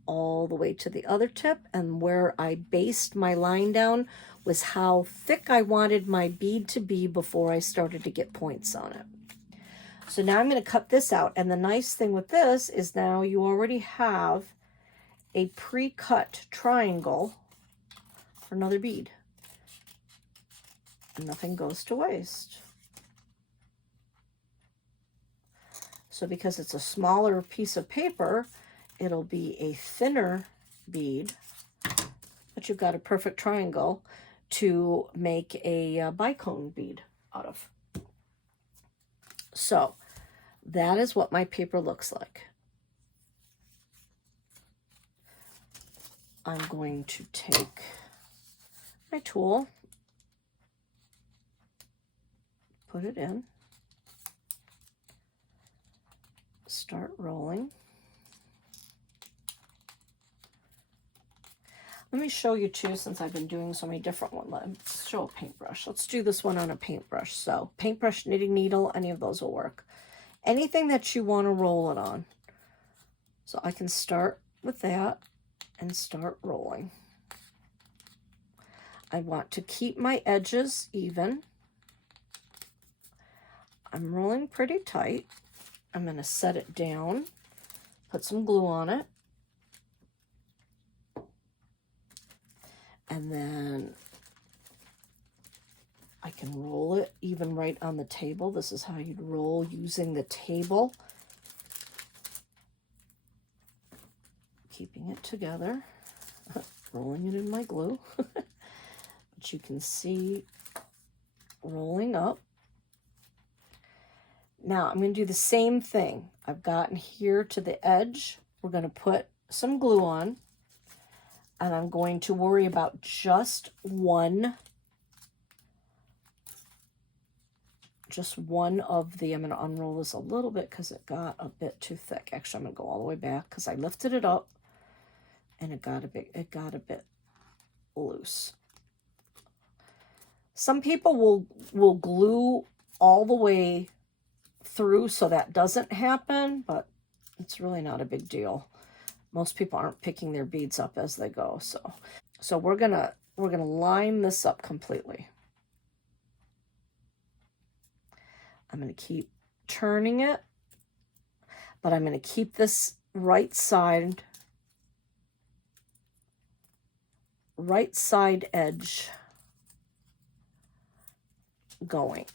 all the way to the other tip, and where I based my line down was how thick I wanted my bead to be before I started to get points on it. So now I'm going to cut this out, and the nice thing with this is now you already have a pre-cut triangle for another bead. And nothing goes to waste. So because it's a smaller piece of paper, it'll be a thinner bead, but you've got a perfect triangle to make a bicone bead out of. So that is what my paper looks like. I'm going to take my tool, put it in, start rolling. Let me show you too, since I've been doing so many different ones. Let's show a paintbrush. Let's do this one on a paintbrush. So paintbrush, knitting needle, any of those will work. Anything that you want to roll it on. So I can start with that and start rolling. I want to keep my edges even. I'm rolling pretty tight. I'm going to set it down, put some glue on it, and then I can roll it even right on the table. This is how you'd roll using the table. Keeping it together, rolling it in my glue. But you can see rolling up. Now I'm going to do the same thing. I've gotten here to the edge. We're going to put some glue on, and I'm going to worry about just one of the, I'm going to unroll this a little bit because it got a bit too thick. Actually, I'm going to go all the way back because I lifted it up and it got a bit loose. Some people will glue all the way through so that doesn't happen, but it's really not a big deal. Most people aren't picking their beads up as they go. So we're gonna line this up completely. I'm gonna keep turning it, but I'm gonna keep this right side edge going.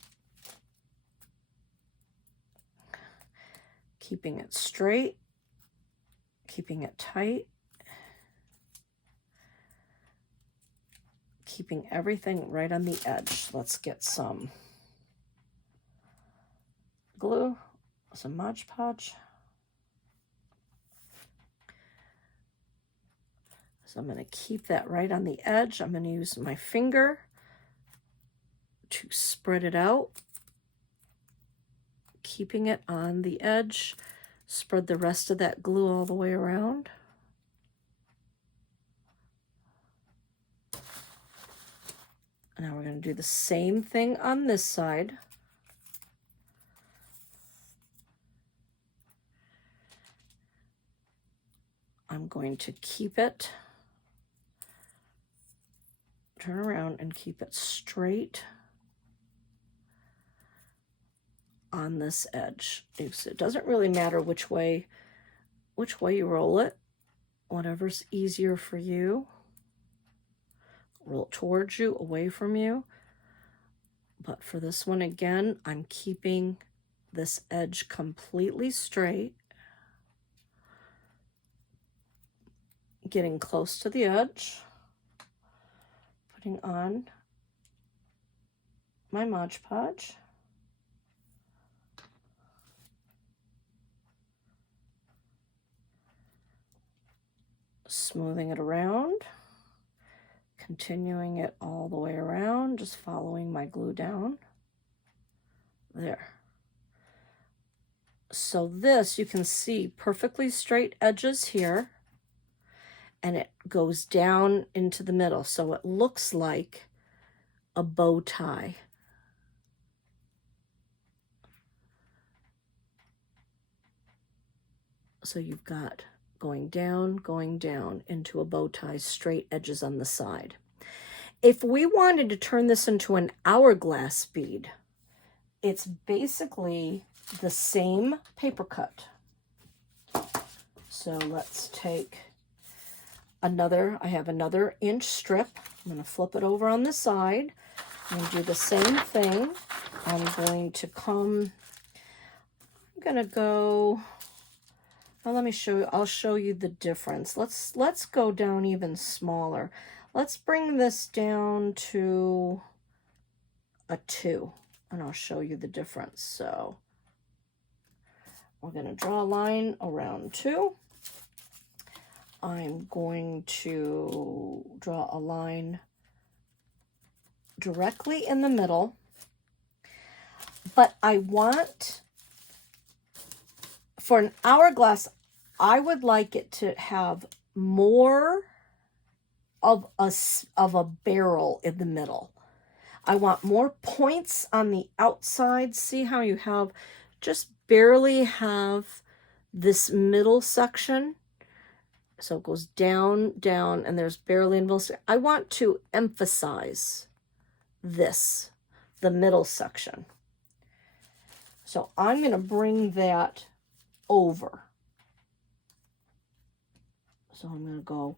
Keeping it straight, keeping it tight, keeping everything right on the edge. Let's get some glue, some Mod Podge. So I'm going to keep that right on the edge. I'm going to use my finger to spread it out, keeping it on the edge. Spread the rest of that glue all the way around. Now we're going to do the same thing on this side. I'm going to keep it, turn around and keep it straight on this edge. It doesn't really matter which way you roll it, whatever's easier for you. Roll it towards you, away from you. But for this one, again, I'm keeping this edge completely straight, getting close to the edge, putting on my Mod Podge. Smoothing it around, continuing it all the way around, just following my glue down. There. So this, you can see perfectly straight edges here, and it goes down into the middle, so it looks like a bow tie. So you've got going down into a bow tie, straight edges on the side. If we wanted to turn this into an hourglass bead, it's basically the same paper cut. So let's take another, I have another inch strip. I'm going to flip it over on the side and do the same thing. I'm going to go, now let me show you, I'll show you the difference. Let's go down even smaller. Let's bring this down to a 2, and I'll show you the difference. So we're going to draw a line around 2. I'm going to draw a line directly in the middle, but I want, for an hourglass, I would like it to have more of a barrel in the middle. I want more points on the outside. See how you have, just barely have this middle section. So it goes down, down, and there's barely a middle. I want to emphasize this, the middle section. So I'm going to bring that over. So I'm going to go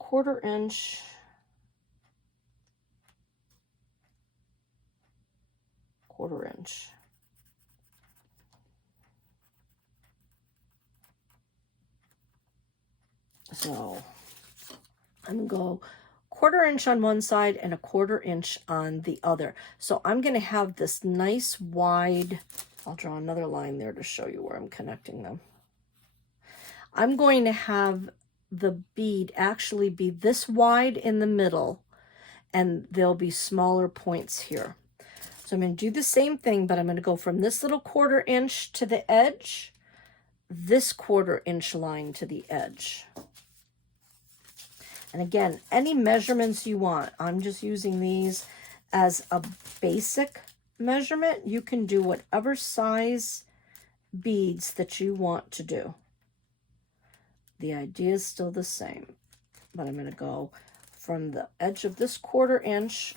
1/4 inch, So I'm going to go 1/4 inch on one side and 1/4 inch on the other. So I'm going to have this nice wide, I'll draw another line there to show you where I'm connecting them. I'm going to have the bead actually be this wide in the middle, and there'll be smaller points here. So I'm going to do the same thing, but I'm going to go from this little 1/4 inch to the edge, this 1/4 inch line to the edge. And again, any measurements you want, I'm just using these as a basic measurement. You can do whatever size beads that you want to do. The idea is still the same, but I'm going to go from the edge of this 1/4 inch,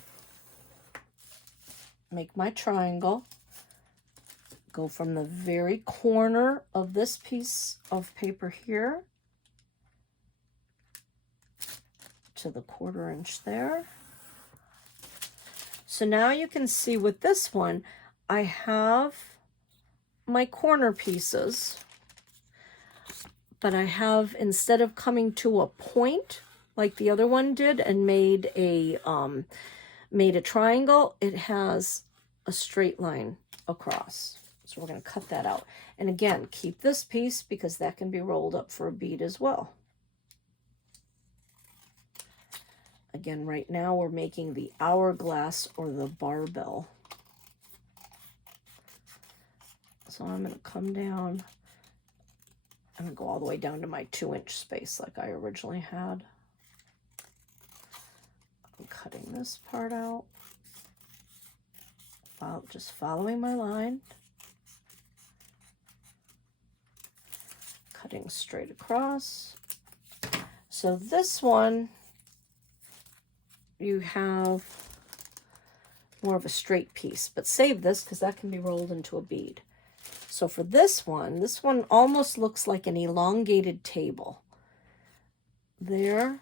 make my triangle, go from the very corner of this piece of paper here to the 1/4 inch there. So now you can see with this one, I have my corner pieces, but I have, instead of coming to a point like the other one did and made a triangle, it has a straight line across. So we're going to cut that out. And again, keep this piece because that can be rolled up for a bead as well. Again, right now we're making the hourglass or the barbell. So I'm going to come down. I'm going to go all the way down to my 2-inch space like I originally had. I'm cutting this part out. Just following my line. Cutting straight across. So this one, you have more of a straight piece, but save this because that can be rolled into a bead. So for this one almost looks like an elongated table. There,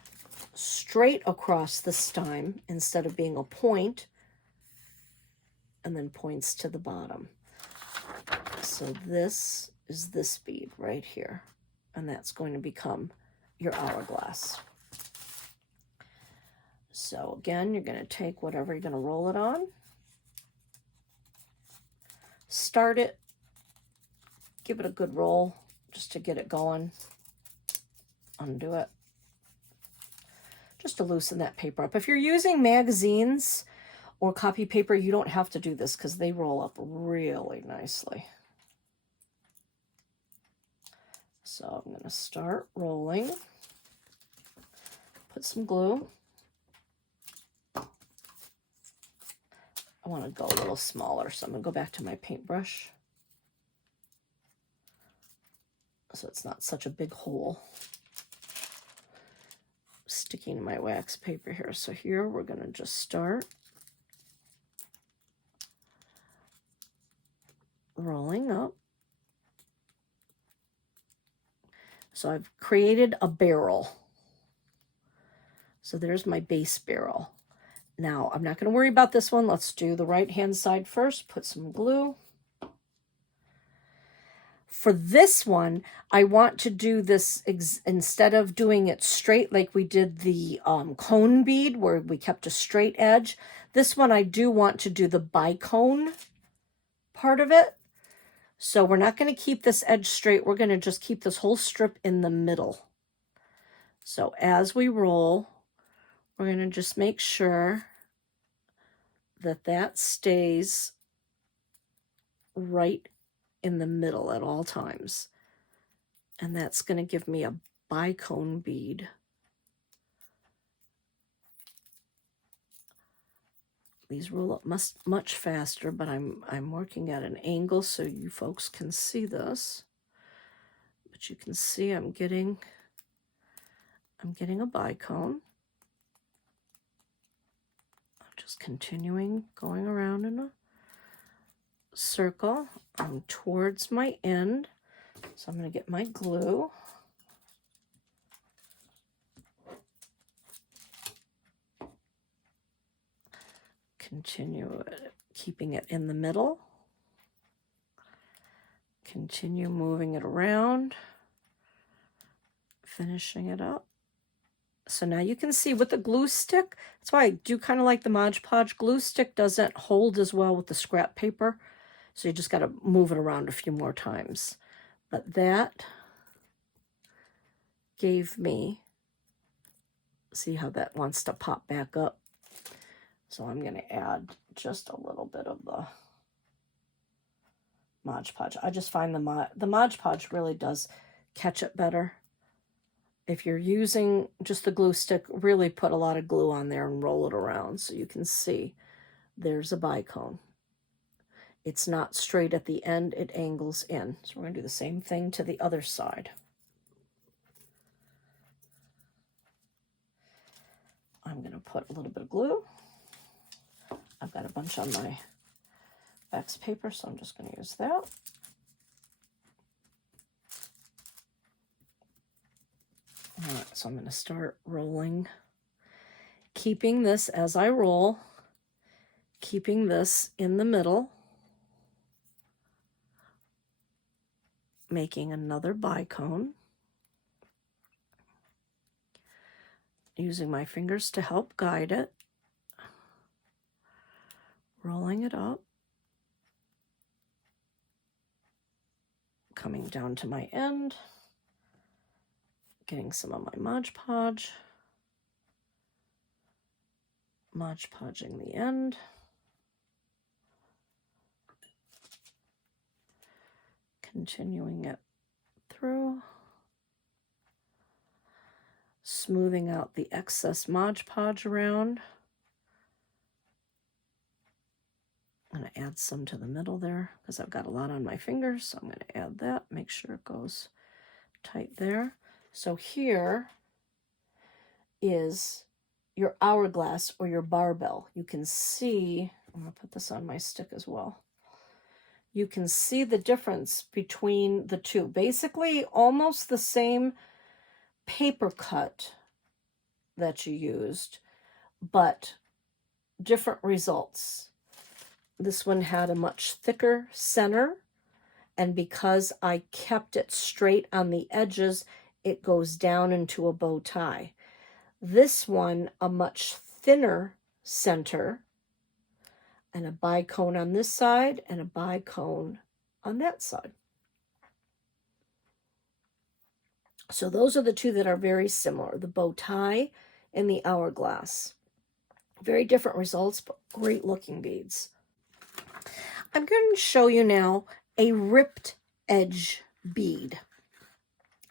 straight across this time instead of being a point, and then points to the bottom. So this is this bead right here, and that's going to become your hourglass. So again, you're going to take whatever you're going to roll it on, start it, give it a good roll just to get it going, undo it, just to loosen that paper up. If you're using magazines or copy paper, you don't have to do this because they roll up really nicely. So I'm going to start rolling, put some glue. I want to go a little smaller, so I'm going to go back to my paintbrush so it's not such a big hole sticking to my wax paper here. So here we're going to just start rolling up. So I've created a barrel. So there's my base barrel. Now, I'm not going to worry about this one. Let's do the right-hand side first. Put some glue. For this one, I want to do this, instead of doing it straight like we did the cone bead where we kept a straight edge, this one I do want to do the bicone part of it. So we're not going to keep this edge straight. We're going to just keep this whole strip in the middle. So as we roll, we're going to just make sure that that stays right in the middle at all times. And that's going to give me a bicone bead. These roll up much faster, but I'm working at an angle so you folks can see this. But you can see I'm getting a bicone. I'm just continuing going around in a circle. I'm towards my end, so I'm going to get my glue. Continue keeping it in the middle. Continue moving it around, finishing it up. So now you can see with the glue stick, that's why I do kind of like the Mod Podge. Glue stick doesn't hold as well with the scrap paper, so you just got to move it around a few more times. But that gave me, see how that wants to pop back up? So I'm going to add just a little bit of the Mod Podge. I just find the Mod Podge really does catch it better. If you're using just the glue stick, really put a lot of glue on there and roll it around so you can see there's a bicone. It's not straight at the end, it angles in. So we're going to do the same thing to the other side. I'm going to put a little bit of glue. I've got a bunch on my wax paper, so I'm just going to use that. All right, so I'm going to start rolling, keeping this as I roll, keeping this in the middle, making another bicone, using my fingers to help guide it, rolling it up, coming down to my end, getting some of my Mod Podge, Mod Podging the end, continuing it through, smoothing out the excess Mod Podge around. I'm going to add some to the middle there because I've got a lot on my fingers, so I'm going to add that, make sure it goes tight there. So here is your hourglass or your barbell. You can see, I'm going to put this on my stick as well. You can see the difference between the two. Basically, almost the same paper cut that you used, but different results. This one had a much thicker center, and because I kept it straight on the edges, it goes down into a bow tie. This one, a much thinner center, and a bicone on this side, and a bicone on that side. So those are the two that are very similar, the bow tie and the hourglass. Very different results, but great looking beads. I'm going to show you now a ripped edge bead.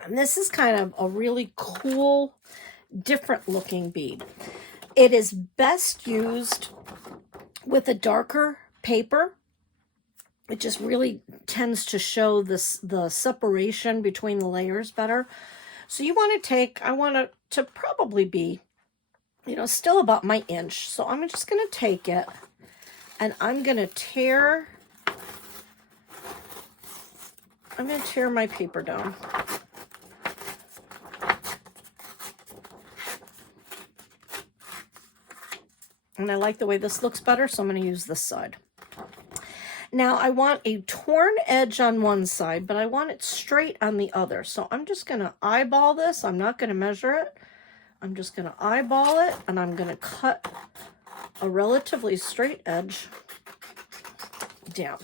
And this is kind of a really cool, different looking bead. It is best used with a darker paper. It just really tends to show this, the separation between the layers better. So you want to take, I want it to probably be, you know, still about my inch. So I'm just going to take it and I'm going to tear my paper down. And I like the way this looks better, so I'm going to use this side. Now I want a torn edge on one side, but I want it straight on the other. So I'm just going to eyeball this. I'm not going to measure it. I'm just going to eyeball it, and I'm going to cut a relatively straight edge down.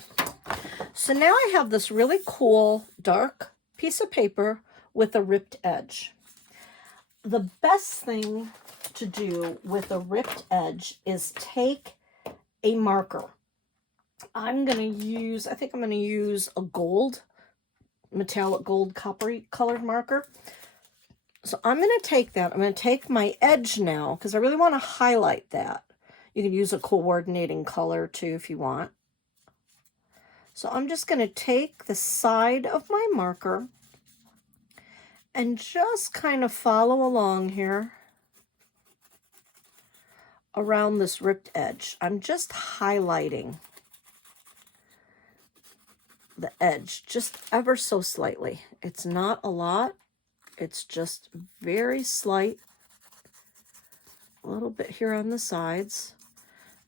So now I have this really cool dark piece of paper with a ripped edge. The best thing to do with a ripped edge is take a marker. I'm going to use, I think I'm going to use a gold, metallic gold coppery colored marker. So I'm going to take that. I'm going to take my edge now because I really want to highlight that. You can use a coordinating color too if you want. So I'm just going to take the side of my marker and just kind of follow along here around this ripped edge. I'm just highlighting the edge just ever so slightly. It's not a lot. It's just very slight. A little bit here on the sides.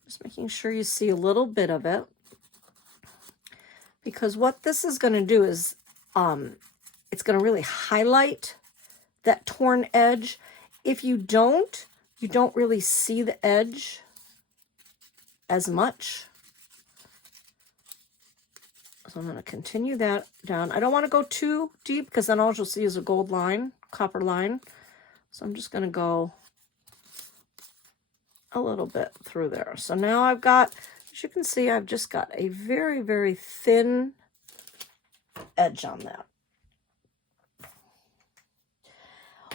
Just making sure you see a little bit of it. Because what this is going to do is it's going to really highlight that torn edge. If you don't really see the edge as much. So I'm going to continue that down. I don't want to go too deep because then all you'll see is a gold line, copper line. So I'm just going to go a little bit through there. So now I've got, as you can see, I've just got a very, very thin edge on that.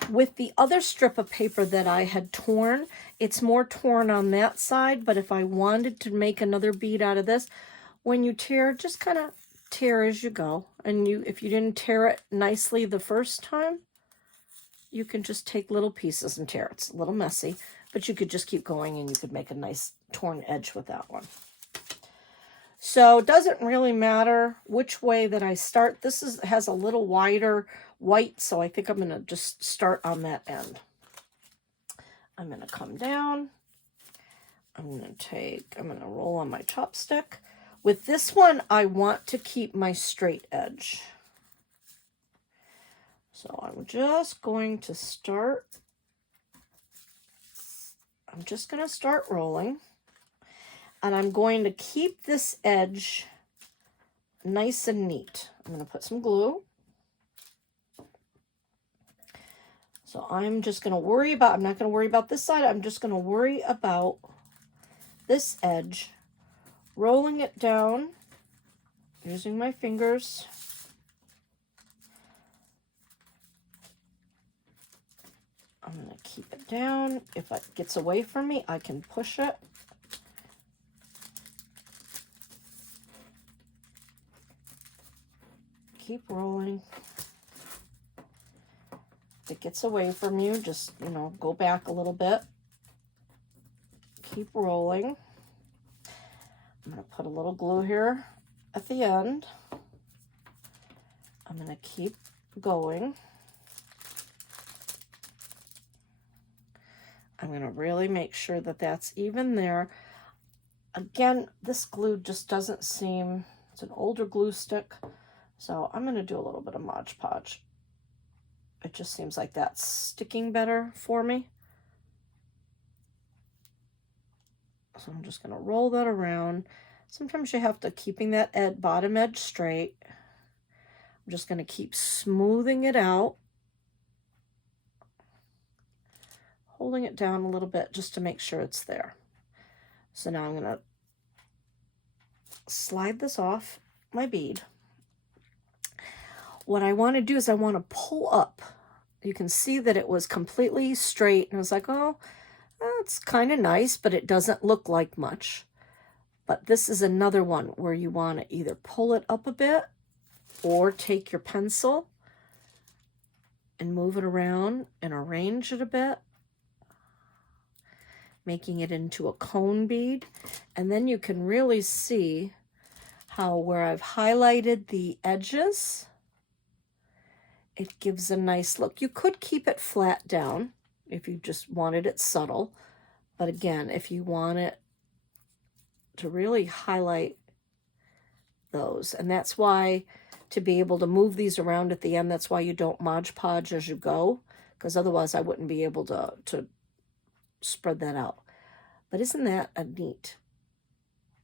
With the other strip of paper that I had torn, it's more torn on that side, but if I wanted to make another bead out of this, when you tear, just kind of tear as you go. And if you didn't tear it nicely the first time, you can just take little pieces and tear it. It's a little messy, but you could just keep going and you could make a nice torn edge with that one. So it doesn't really matter which way that I start. This has a little wider white, so I think I'm going to just start on that end. I'm going to come down. I'm going to roll on my chopstick. With this one, I want to keep my straight edge. So I'm just going to start I'm just going to start rolling. And I'm going to keep this edge nice and neat. I'm going to put some glue. So I'm just going to worry about, I'm not going to worry about this side. I'm just going to worry about this edge, rolling it down using my fingers. I'm going to keep it down. If it gets away from me, I can push it. Keep rolling. If it gets away from you, just, you know, go back a little bit. Keep rolling. I'm going to put a little glue here at the end. I'm going to keep going. I'm going to really make sure that that's even there. Again, this glue just doesn't seem, it's an older glue stick, so I'm going to do a little bit of Mod Podge. It just seems like that's sticking better for me. So I'm just going to roll that around. Sometimes you have to keeping that bottom edge straight. I'm just going to keep smoothing it out. Holding it down a little bit just to make sure it's there. So now I'm going to slide this off my bead. What I want to do is I want to pull up. You can see that it was completely straight, and I was like, oh, that's kind of nice, but it doesn't look like much. But this is another one where you want to either pull it up a bit or take your pencil and move it around and arrange it a bit, making it into a cone bead. And then you can really see how where I've highlighted the edges, it gives a nice look. You could keep it flat down if you just wanted it subtle. But again, if you want it to really highlight those, and that's why to be able to move these around at the end, that's why you don't Mod Podge as you go, because otherwise I wouldn't be able to spread that out. But isn't that a neat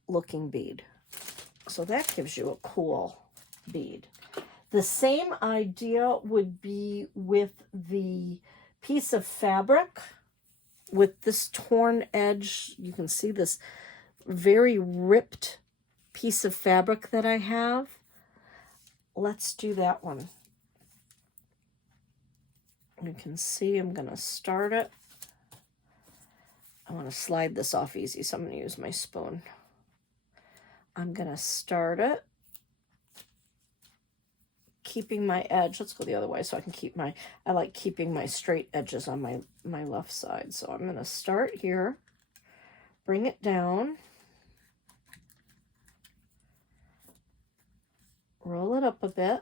looking bead? So that gives you a cool bead. The same idea would be with the piece of fabric with this torn edge. You can see this very ripped piece of fabric that I have. Let's do that one. You can see I'm going to start it. I want to slide this off easy, so I'm going to use my spoon. I'm going to start it, keeping my edge. Let's go the other way so I can keep my, I like keeping my straight edges on my left side. So I'm going to start here, bring it down, roll it up a bit.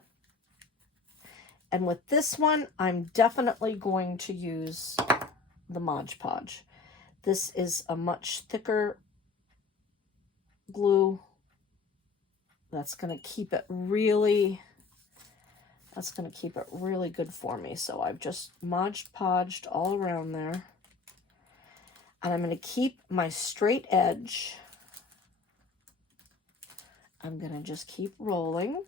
And with this one, I'm definitely going to use the Mod Podge. This is a much thicker glue. That's going to keep it really, that's going to keep it really good for me. So I've just Mod Podged all around there. And I'm going to keep my straight edge. I'm going to just keep rolling.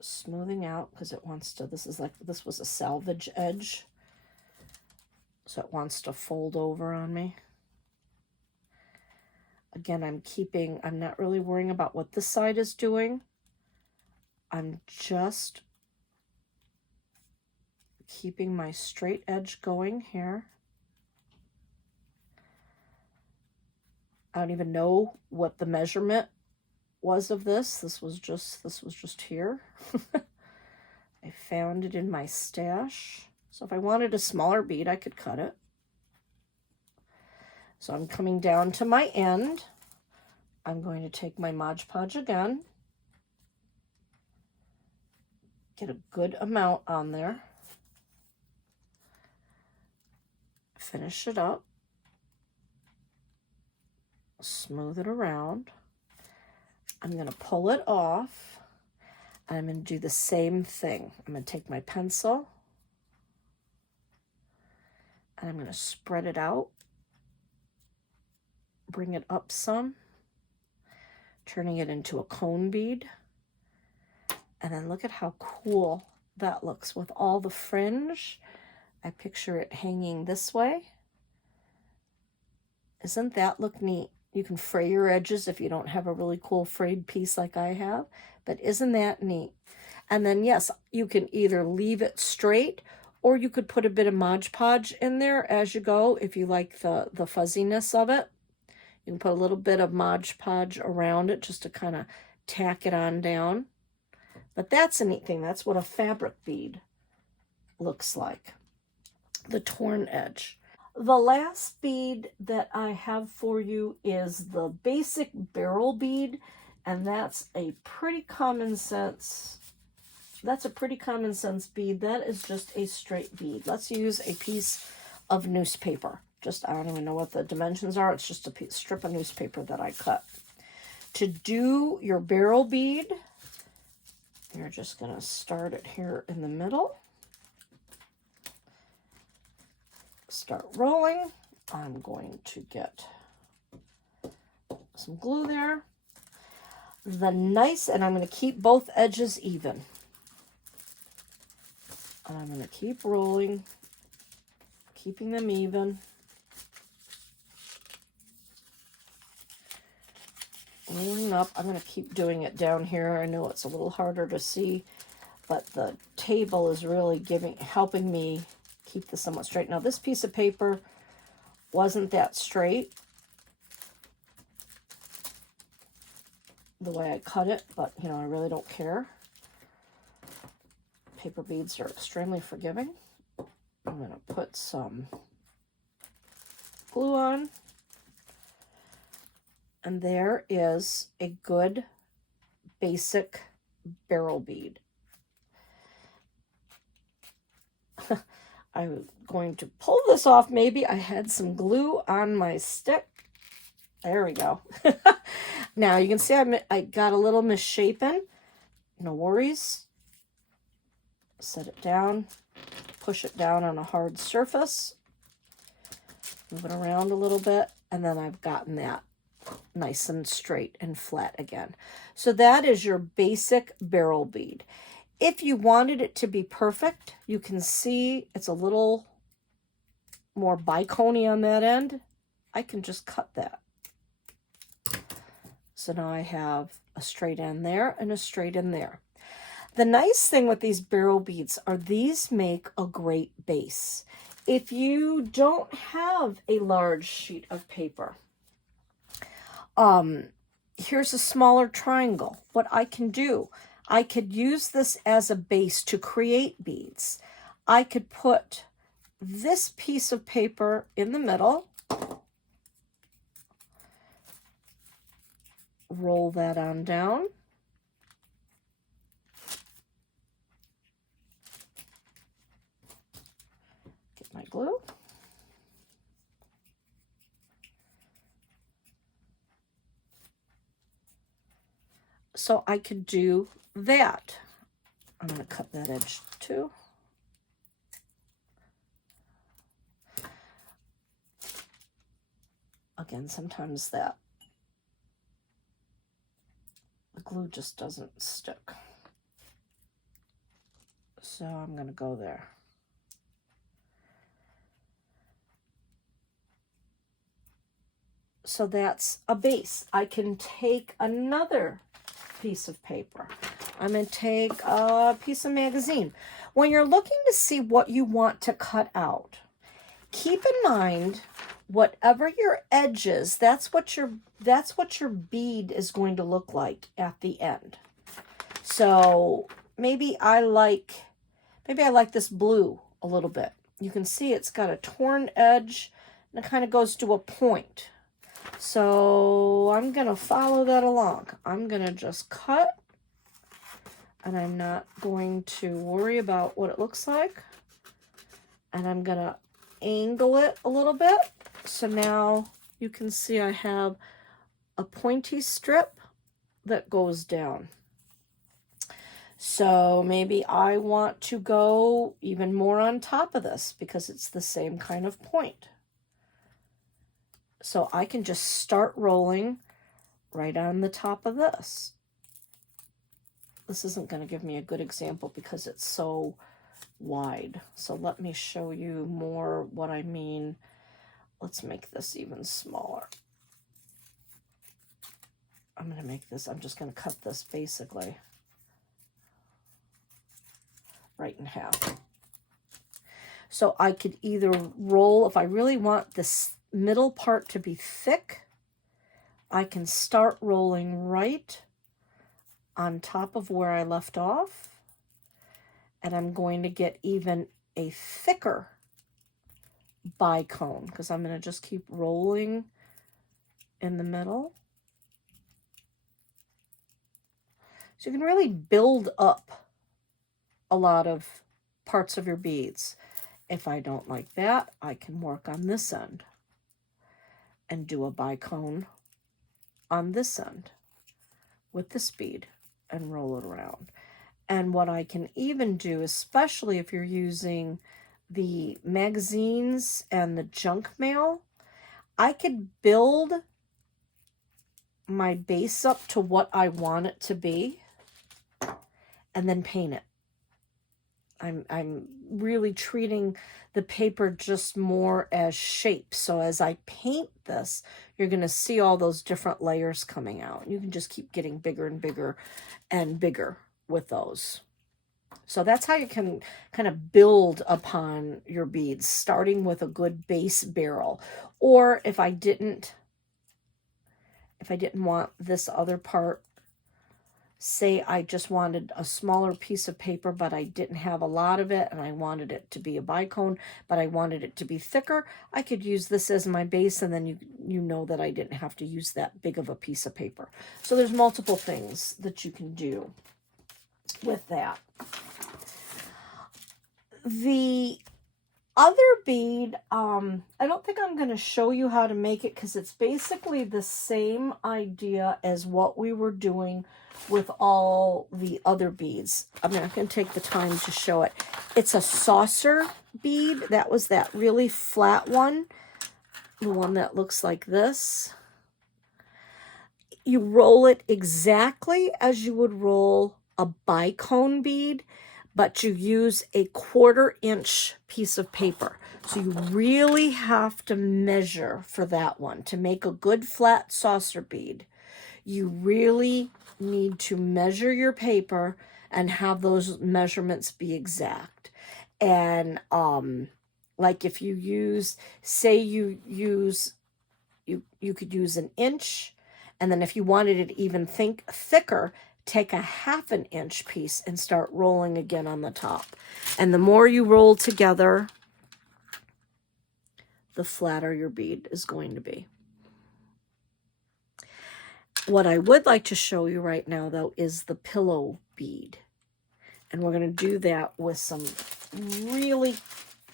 Smoothing out because it wants to, this is like, this was a salvage edge. So it wants to fold over on me. Again, I'm not really worrying about what this side is doing. I'm just keeping my straight edge going here. I don't even know what the measurement was of this. This was just here. I found it in my stash. So if I wanted a smaller bead, I could cut it. So I'm coming down to my end. I'm going to take my Mod Podge again. Get a good amount on there. Finish it up. Smooth it around. I'm going to pull it off. I'm going to do the same thing. I'm going to take my pencil. And I'm going to spread it out, bring it up some, turning it into a cone bead. And then look at how cool that looks with all the fringe. I picture it hanging this way. Doesn't that look neat? You can fray your edges if you don't have a really cool frayed piece like I have, but isn't that neat? And then yes, you can either leave it straight or you could put a bit of Mod Podge in there as you go if you like the fuzziness of it. You can put a little bit of Mod Podge around it just to kind of tack it on down. But that's a neat thing. That's what a fabric bead looks like. The torn edge. The last bead that I have for you is the basic barrel bead, and that's a pretty common sense. That's a pretty common sense bead. That is just a straight bead. Let's use a piece of newspaper. I don't even know what the dimensions are. It's just a strip of newspaper that I cut. To do your barrel bead, you're just going to start it here in the middle. Start rolling. I'm going to get some glue there. And I'm going to keep both edges even. And I'm going to keep rolling, keeping them even. Rolling up. I'm going to keep doing it down here. I know it's a little harder to see, but the table is really helping me keep this somewhat straight. Now this piece of paper wasn't that straight the way I cut it, but you know, I really don't care. Paper beads are extremely forgiving. I'm going to put some glue on. And there is a good basic barrel bead. I'm going to pull this off maybe. I had some glue on my stick. There we go. Now you can see I got a little misshapen. No worries. Set it down. Push it down on a hard surface. Move it around a little bit. And then I've gotten that nice and straight and flat again. So that is your basic barrel bead. If you wanted it to be perfect, you can see it's a little more bicony on that end. I can just cut that. So now I have a straight end there and a straight end there. The nice thing with these barrel beads are these make a great base. If you don't have a large sheet of paper, here's a smaller triangle. What I can do, I could use this as a base to create beads. I could put this piece of paper in the middle, roll that on down, get my glue. So I could do that. I'm going to cut that edge too. Again, sometimes the glue just doesn't stick. So I'm going to go there. So that's a base. I can take another piece of paper. I'm going to take a piece of magazine. When you're looking to see what you want to cut out, keep in mind whatever your edge is, that's what your bead is going to look like at the end. So maybe I like this blue a little bit. You can see it's got a torn edge and it kind of goes to a point. So I'm going to follow that along. I'm going to just cut, and I'm not going to worry about what it looks like. And I'm going to angle it a little bit. So now you can see I have a pointy strip that goes down. So maybe I want to go even more on top of this because it's the same kind of point. So I can just start rolling right on the top of this. This isn't going to give me a good example because it's so wide. So let me show you more what I mean. Let's make this even smaller. I'm going to make this, I'm just going to cut this basically right in half. So I could either roll, if I really want this middle part to be thick, I can start rolling right on top of where I left off, and I'm going to get even a thicker bicone because I'm going to just keep rolling in the middle. So you can really build up a lot of parts of your beads. If I don't like that, I can work on this end and do a bicone on this end with this bead and roll it around. And what I can even do, especially if you're using the magazines and the junk mail, I could build my base up to what I want it to be and then paint it. I'm really treating the paper just more as shape. So as I paint this, you're going to see all those different layers coming out. You can just keep getting bigger and bigger and bigger with those. So that's how you can kind of build upon your beads, starting with a good base barrel. Or if I didn't want this other part, say I just wanted a smaller piece of paper, but I didn't have a lot of it, and I wanted it to be a bicone, but I wanted it to be thicker, I could use this as my base, and then you know that I didn't have to use that big of a piece of paper. So there's multiple things that you can do with that. The other bead, I don't think I'm going to show you how to make it because it's basically the same idea as what we were doing with all the other beads. I'm not going to take the time to show it. It's a saucer bead. That was that really flat one, the one that looks like this. You roll it exactly as you would roll a bicone bead, but you use a 1/4 inch piece of paper. So you really have to measure for that one. To make a good flat saucer bead, you really need to measure your paper and have those measurements be exact. And like if you use, say you could use an inch, and then if you wanted it even thicker, take a 1/2 inch piece and start rolling again on the top. And the more you roll together, the flatter your bead is going to be. What I would like to show you right now, though, is the pillow bead. And we're going to do that with some really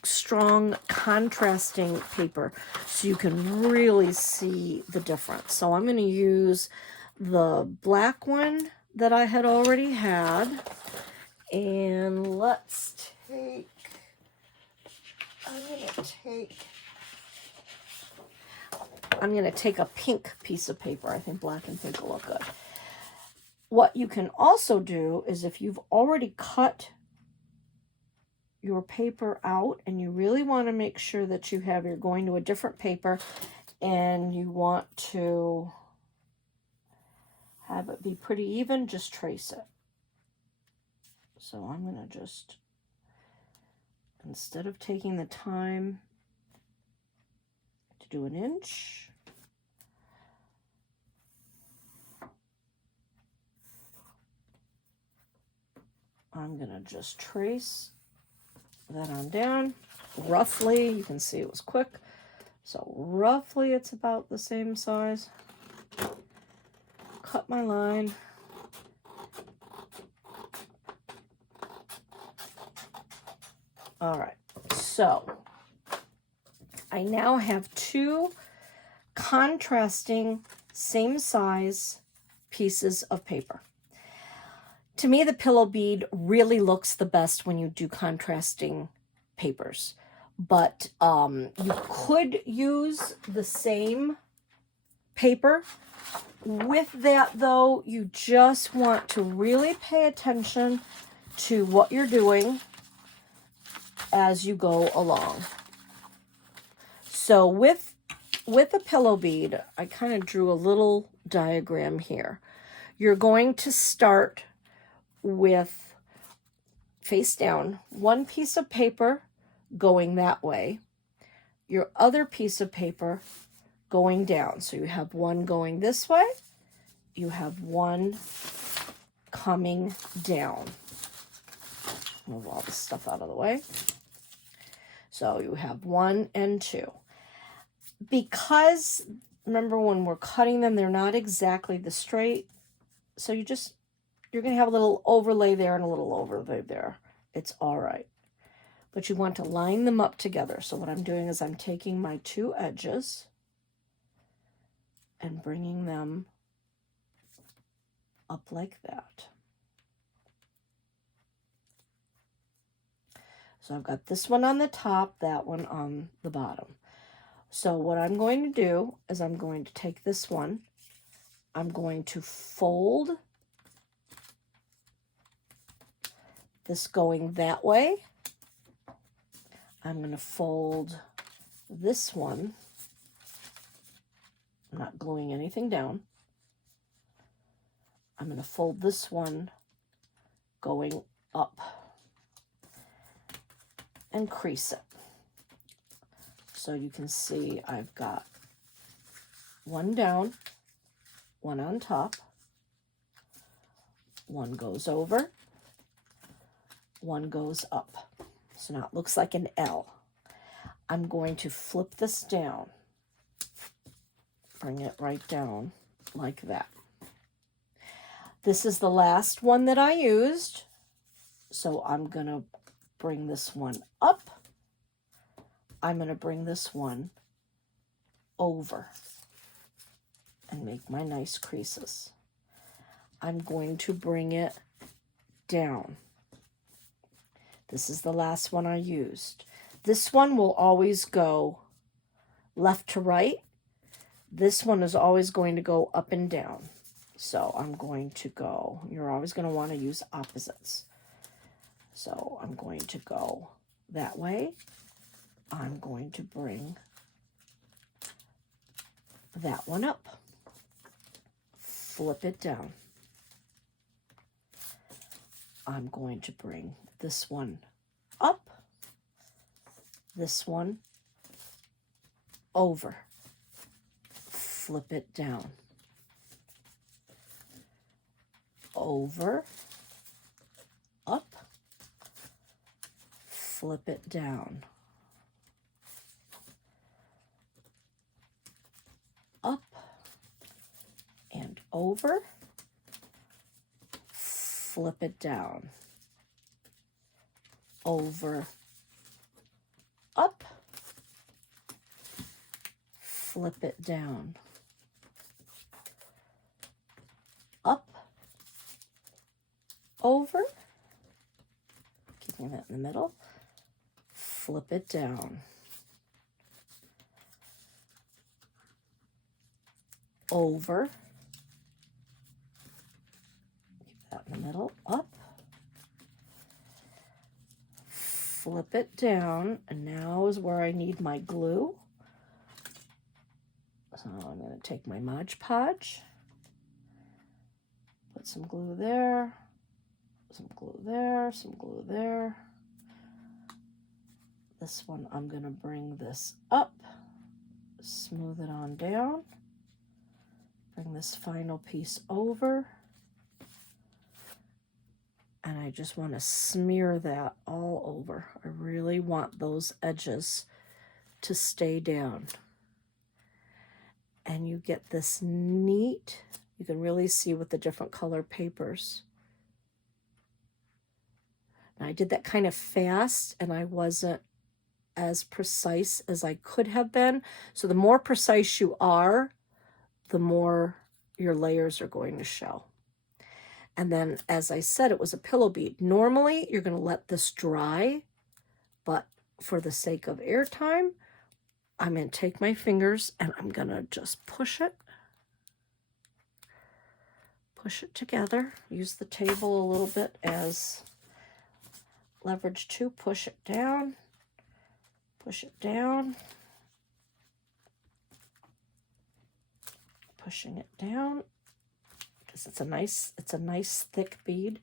strong contrasting paper so you can really see the difference. So I'm going to use the black one that I had already had, and let's take, I'm going to take a pink piece of paper. I think black and pink will look good. What you can also do is if you've already cut your paper out and you really want to make sure that you're going to a different paper and you want to have it be pretty even, just trace it. So I'm going to just, instead of taking the time to do an inch, I'm going to just trace that on down. Roughly, you can see it was quick. So roughly it's about the same size. Cut my line. All right, so I now have 2 contrasting same size pieces of paper. To me, the pillow bead really looks the best when you do contrasting papers. But you could use the same paper. With that, though, you just want to really pay attention to what you're doing as you go along. So with a pillow bead, I kind of drew a little diagram here. You're going to start with, face down, one piece of paper going that way, your other piece of paper going down. So you have one going this way, you have one coming down. Move all this stuff out of the way. So you have 1 and 2. Because, remember when we're cutting them, they're not exactly the straight. So you're going to have a little overlay there and a little overlay there. It's all right. But you want to line them up together. So what I'm doing is I'm taking my 2 edges and bringing them up like that. So I've got this one on the top, that one on the bottom. So what I'm going to do is I'm going to take this one, I'm going to fold this going that way. I'm going to fold this one. I'm not gluing anything down. I'm going to fold this one going up and crease it. So you can see I've got one down, one on top, one goes over, one goes up. So now it looks like an L. I'm going to flip this down, bring it right down like that. This is the last one that I used, so I'm going to bring this one up. I'm going to bring this one over and make my nice creases. I'm going to bring it down. This is the last one I used. This one will always go left to right. This one is always going to go up and down. So I'm going to go, you're always going to want to use opposites. So I'm going to go that way. I'm going to bring that one up. Flip it down. I'm going to bring this one up. This one over. Flip it down. Over, up, flip it down, up and over, flip it down, over, up, flip it down, up, over, keeping that in the middle, flip it down, over, keep that in the middle, up, flip it down, and now is where I need my glue. So I'm going to take my Mod Podge, put some glue there, some glue there, some glue there. This one, I'm going to bring this up, smooth it on down, bring this final piece over, and I just want to smear that all over. I really want those edges to stay down. And you get this neat, you can really see with the different color papers. I did that kind of fast, and I wasn't as precise as I could have been. So the more precise you are, the more your layers are going to show. And then, as I said, it was a pillow bead. Normally, you're going to let this dry, but for the sake of airtime, I'm going to take my fingers and I'm going to just push it together. Use the table a little bit as leverage to push it down, pushing it down, because it's a nice thick bead.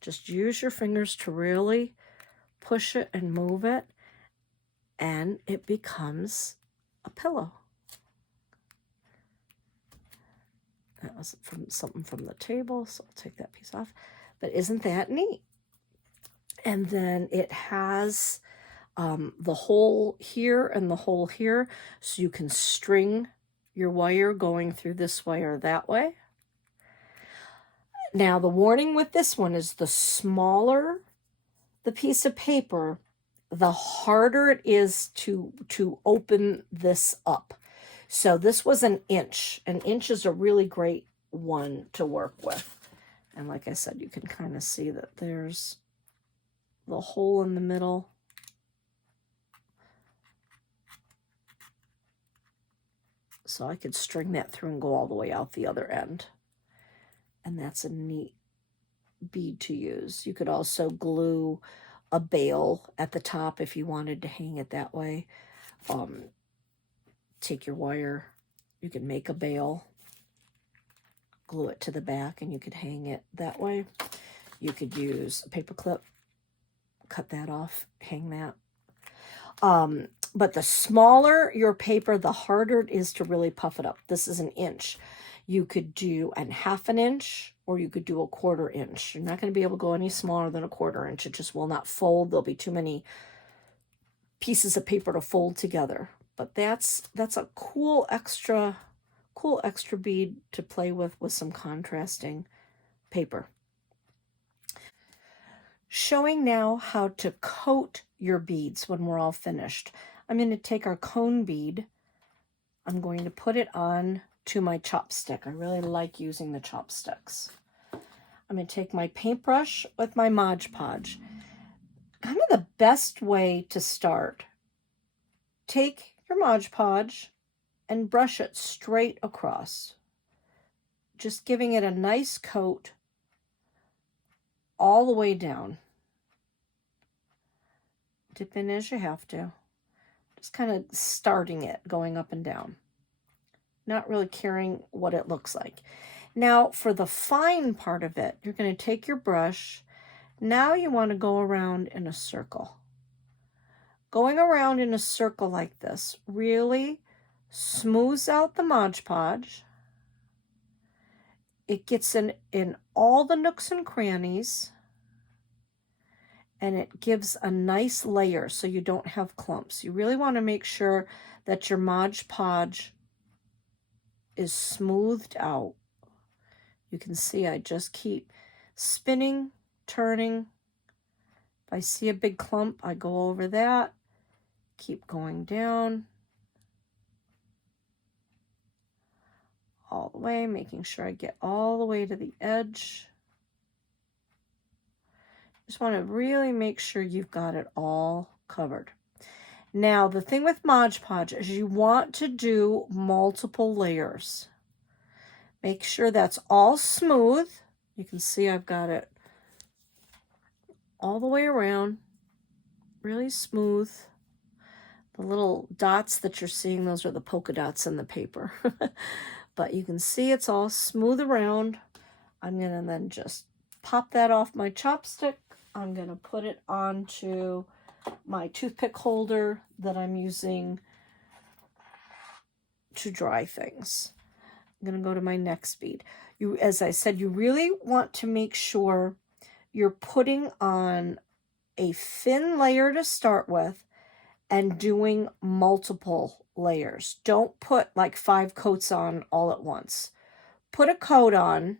Just use your fingers to really push it and move it, and it becomes a pillow. That was something from the table, so I'll take that piece off. But isn't that neat? And then it has the hole here and the hole here, so you can string your wire going through this way or that way. Now, the warning with this one is the smaller the piece of paper, the harder it is to open this up. So this was an inch. An inch is a really great one to work with. And like I said, you can kind of see that there's the hole in the middle. So I could string that through and go all the way out the other end. And that's a neat bead to use. You could also glue a bail at the top if you wanted to hang it that way. Take your wire, you can make a bail, glue it to the back, and you could hang it that way. You could use a paper clip, cut that off, hang that. But the smaller your paper, the harder it is to really puff it up. This is an inch. You could do a 1/2 inch, or you could do a 1/4 inch. You're not going to be able to go any smaller than a 1/4 inch. It just will not fold. There'll be too many pieces of paper to fold together. But that's a cool extra bead to play with some contrasting paper. Showing now how to coat your beads when we're all finished. I'm going to take our cone bead. I'm going to put it on to my chopstick. I really like using the chopsticks. I'm going to take my paintbrush with my Mod Podge. Kind of the best way to start. Take your Mod Podge and brush it straight across. Just giving it a nice coat all the way down. Dip in as you have to. Just kind of starting it, going up and down. Not really caring what it looks like. Now, for the fine part of it, you're going to take your brush. Now you want to go around in a circle. Going around in a circle like this really smooths out the Mod Podge. It gets in all the nooks and crannies. And it gives a nice layer so you don't have clumps. You really want to make sure that your Mod Podge is smoothed out. You can see I just keep spinning, turning. If I see a big clump, I go over that. Keep going down. All the way, making sure I get all the way to the edge. Just want to really make sure you've got it all covered. Now, the thing with Mod Podge is you want to do multiple layers. Make sure that's all smooth. You can see I've got it all the way around, really smooth. The little dots that you're seeing, those are the polka dots in the paper. But you can see it's all smooth around. I'm going to then just pop that off my chopstick. I'm going to put it onto my toothpick holder that I'm using to dry things. I'm going to go to my next bead. As I said, you really want to make sure you're putting on a thin layer to start with and doing multiple layers. Don't put like 5 coats on all at once. Put a coat on,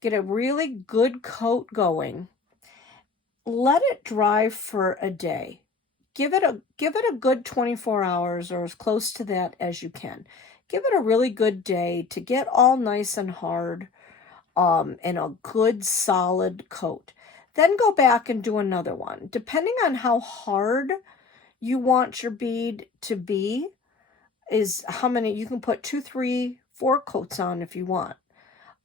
get a really good coat going. Let it dry for a day. Give it a good 24 hours or as close to that as you can. Give it a really good day to get all nice and hard. and a good solid coat. Then go back and do another one. Depending on how hard you want your bead to be, is how many you can put 2, 3, 4 coats on if you want.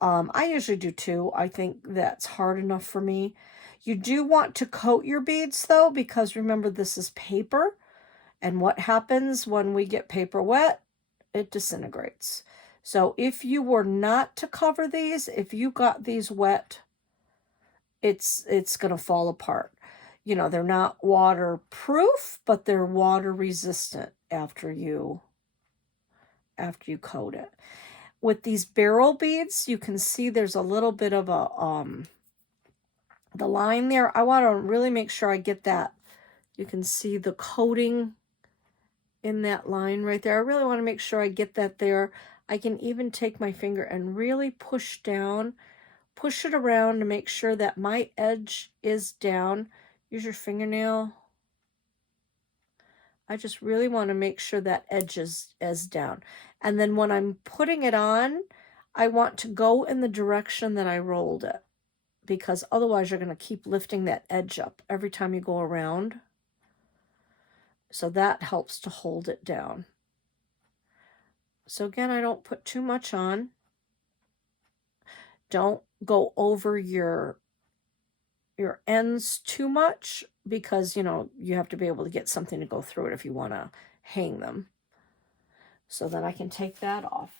I usually do 2. I think that's hard enough for me. You do want to coat your beads though, because remember this is paper, and what happens when we get paper wet? It disintegrates. So if you were not to cover these, if you got these wet, it's going to fall apart. You know, they're not waterproof, but they're water resistant after you coat it. With these barrel beads, you can see there's a little bit of a the line there. I want to really make sure I get that. You can see the coating in that line right there. I really want to make sure I get that there. I can even take my finger and really push down, push it around to make sure that my edge is down. Use your fingernail. I just really want to make sure that edge is down. And then when I'm putting it on, I want to go in the direction that I rolled it, because otherwise you're going to keep lifting that edge up every time you go around. So that helps to hold it down. So again, I don't put too much on. Don't go over your ends too much, because, you know, you have to be able to get something to go through it if you want to hang them. So then I can take that off.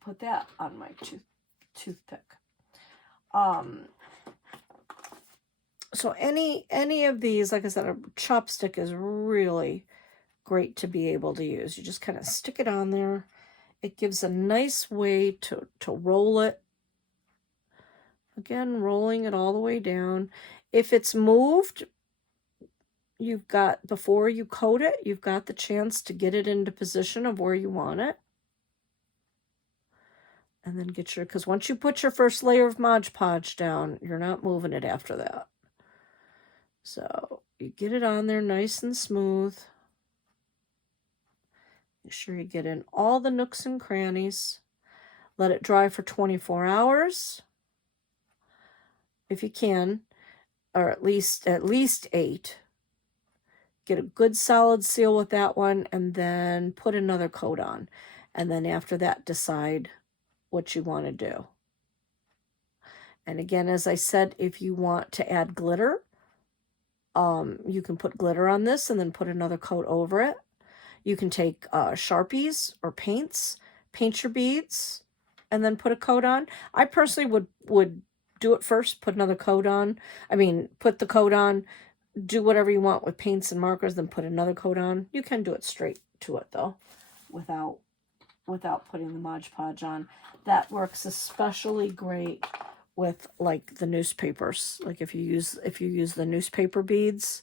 Put that on my toothpick. So any of these, like I said, a chopstick is really great to be able to use. You just kind of stick it on there. It gives a nice way to roll it. Again, rolling it all the way down. If it's moved, you've got, before you coat it, you've got the chance to get it into position of where you want it. And then get your, because once you put your first layer of Mod Podge down, you're not moving it after that. So you get it on there nice and smooth. Make sure you get in all the nooks and crannies. Let it dry for 24 hours. If you can, or at least 8. Get a good solid seal with that one, and then put another coat on. And then after that, decide what you want to do. And again, as I said, if you want to add glitter, you can put glitter on this and then put another coat over it. You can take Sharpies or paints, paint your beads, and then put a coat on. I personally would do it first, put another coat on. I mean, put the coat on, do whatever you want with paints and markers, then put another coat on. You can do it straight to it though, without putting the Mod Podge on. That works especially great with like the newspapers. Like if you use the newspaper beads,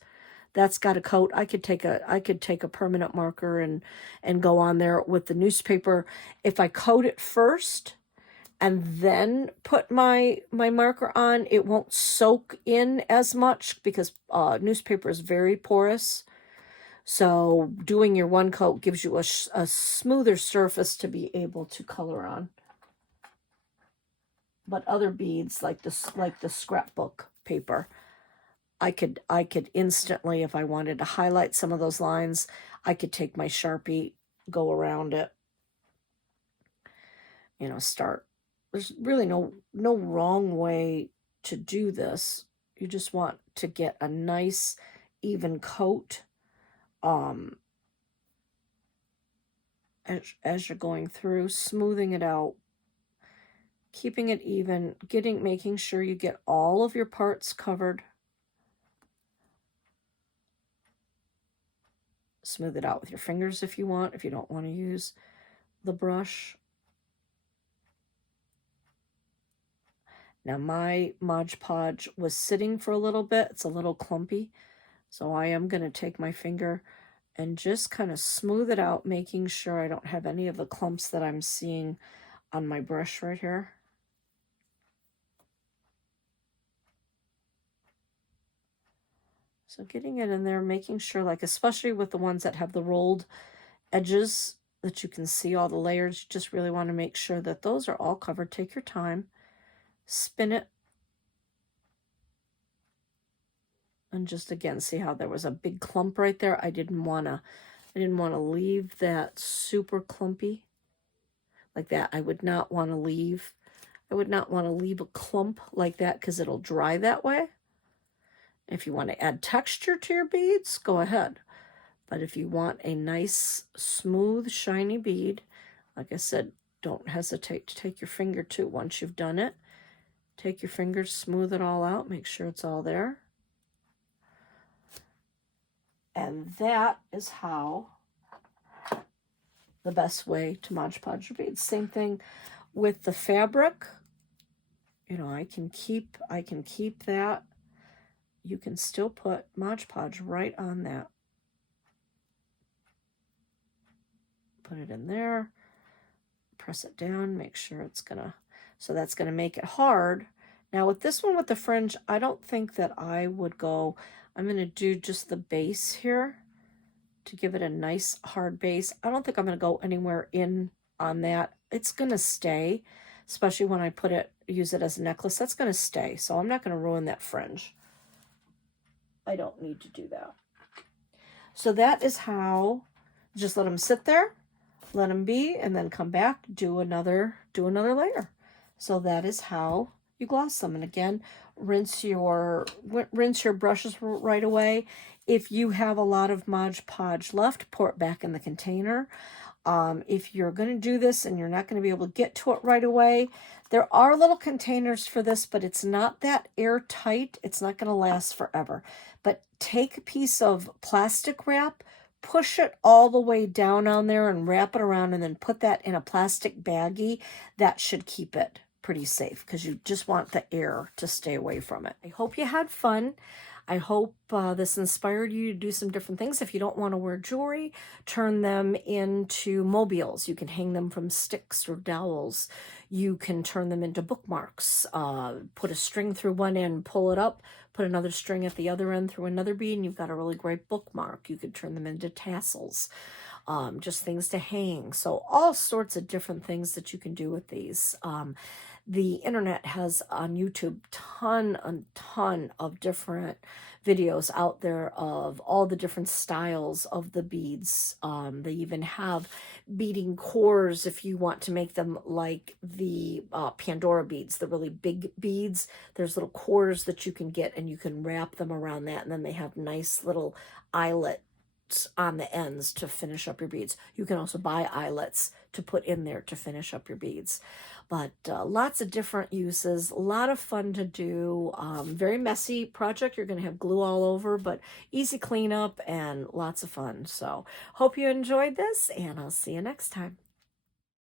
that's got a coat. I could take a permanent marker and go on there with the newspaper. If I coat it first and then put my marker on, it won't soak in as much, because newspaper is very porous. So doing your one coat gives you a smoother surface to be able to color on. But other beads, like the scrapbook paper, I could instantly, if I wanted to highlight some of those lines, I could take my Sharpie, go around it, you know, start. There's really no wrong way to do this. You just want to get a nice even coat as you're going through, smoothing it out, keeping it even, making sure you get all of your parts covered. Smooth it out with your fingers if you want, if you don't want to use the brush. Now my Mod Podge was sitting for a little bit. It's a little clumpy. So I am going to take my finger and just kind of smooth it out, making sure I don't have any of the clumps that I'm seeing on my brush right here. So getting it in there, making sure, like, especially with the ones that have the rolled edges, that you can see all the layers. You just really want to make sure that those are all covered. Take your time. spin it, and just again, see how there was a big clump right there? I didn't want to leave that super clumpy like that. I would not want to leave a clump like that because it'll dry that way. If you want to add texture to your beads, go ahead. But if you want a nice, smooth, shiny bead, like I said, don't hesitate to take your finger too. Once you've done it, take your fingers, smooth it all out, make sure it's all there. And that is how the best way to Mod Podge your beads. Same thing with the fabric. You know, I can keep that. You can still put Mod Podge right on that. Put it in there, press it down, make sure it's gonna, so that's gonna make it hard. Now with this one with the fringe, I don't think that I would go, I'm gonna do just the base here to give it a nice hard base. I don't think I'm gonna go anywhere in on that. It's gonna stay, especially when I use it as a necklace, that's gonna stay. So I'm not gonna ruin that fringe. I don't need to do that. So that is how, just let them sit there, let them be, and then come back, do another layer. So that is how you gloss them. And again, rinse your brushes right away. If you have a lot of Mod Podge left, pour it back in the container. If you're going to do this and you're not going to be able to get to it right away, there are little containers for this, but it's not that airtight. It's not going to last forever. But take a piece of plastic wrap, push it all the way down on there and wrap it around, and then put that in a plastic baggie. That should keep it pretty safe because you just want the air to stay away from it. I hope you had fun. I hope this inspired you to do some different things. If you don't want to wear jewelry, turn them into mobiles. You can hang them from sticks or dowels. You can turn them into bookmarks. Put a string through one end, pull it up, put another string at the other end through another bead, and you've got a really great bookmark. You could turn them into tassels, just things to hang. So all sorts of different things that you can do with these. The internet has on YouTube a ton of different videos out there of all the different styles of the beads. They even have beading cores if you want to make them like the Pandora beads, the really big beads. There's little cores that you can get and you can wrap them around that, and then they have nice little eyelets on the ends to finish up your beads. You can also buy eyelets to put in there to finish up your beads. But lots of different uses, a lot of fun to do. Very messy project. You're going to have glue all over, but easy cleanup and lots of fun. So hope you enjoyed this, and I'll see you next time.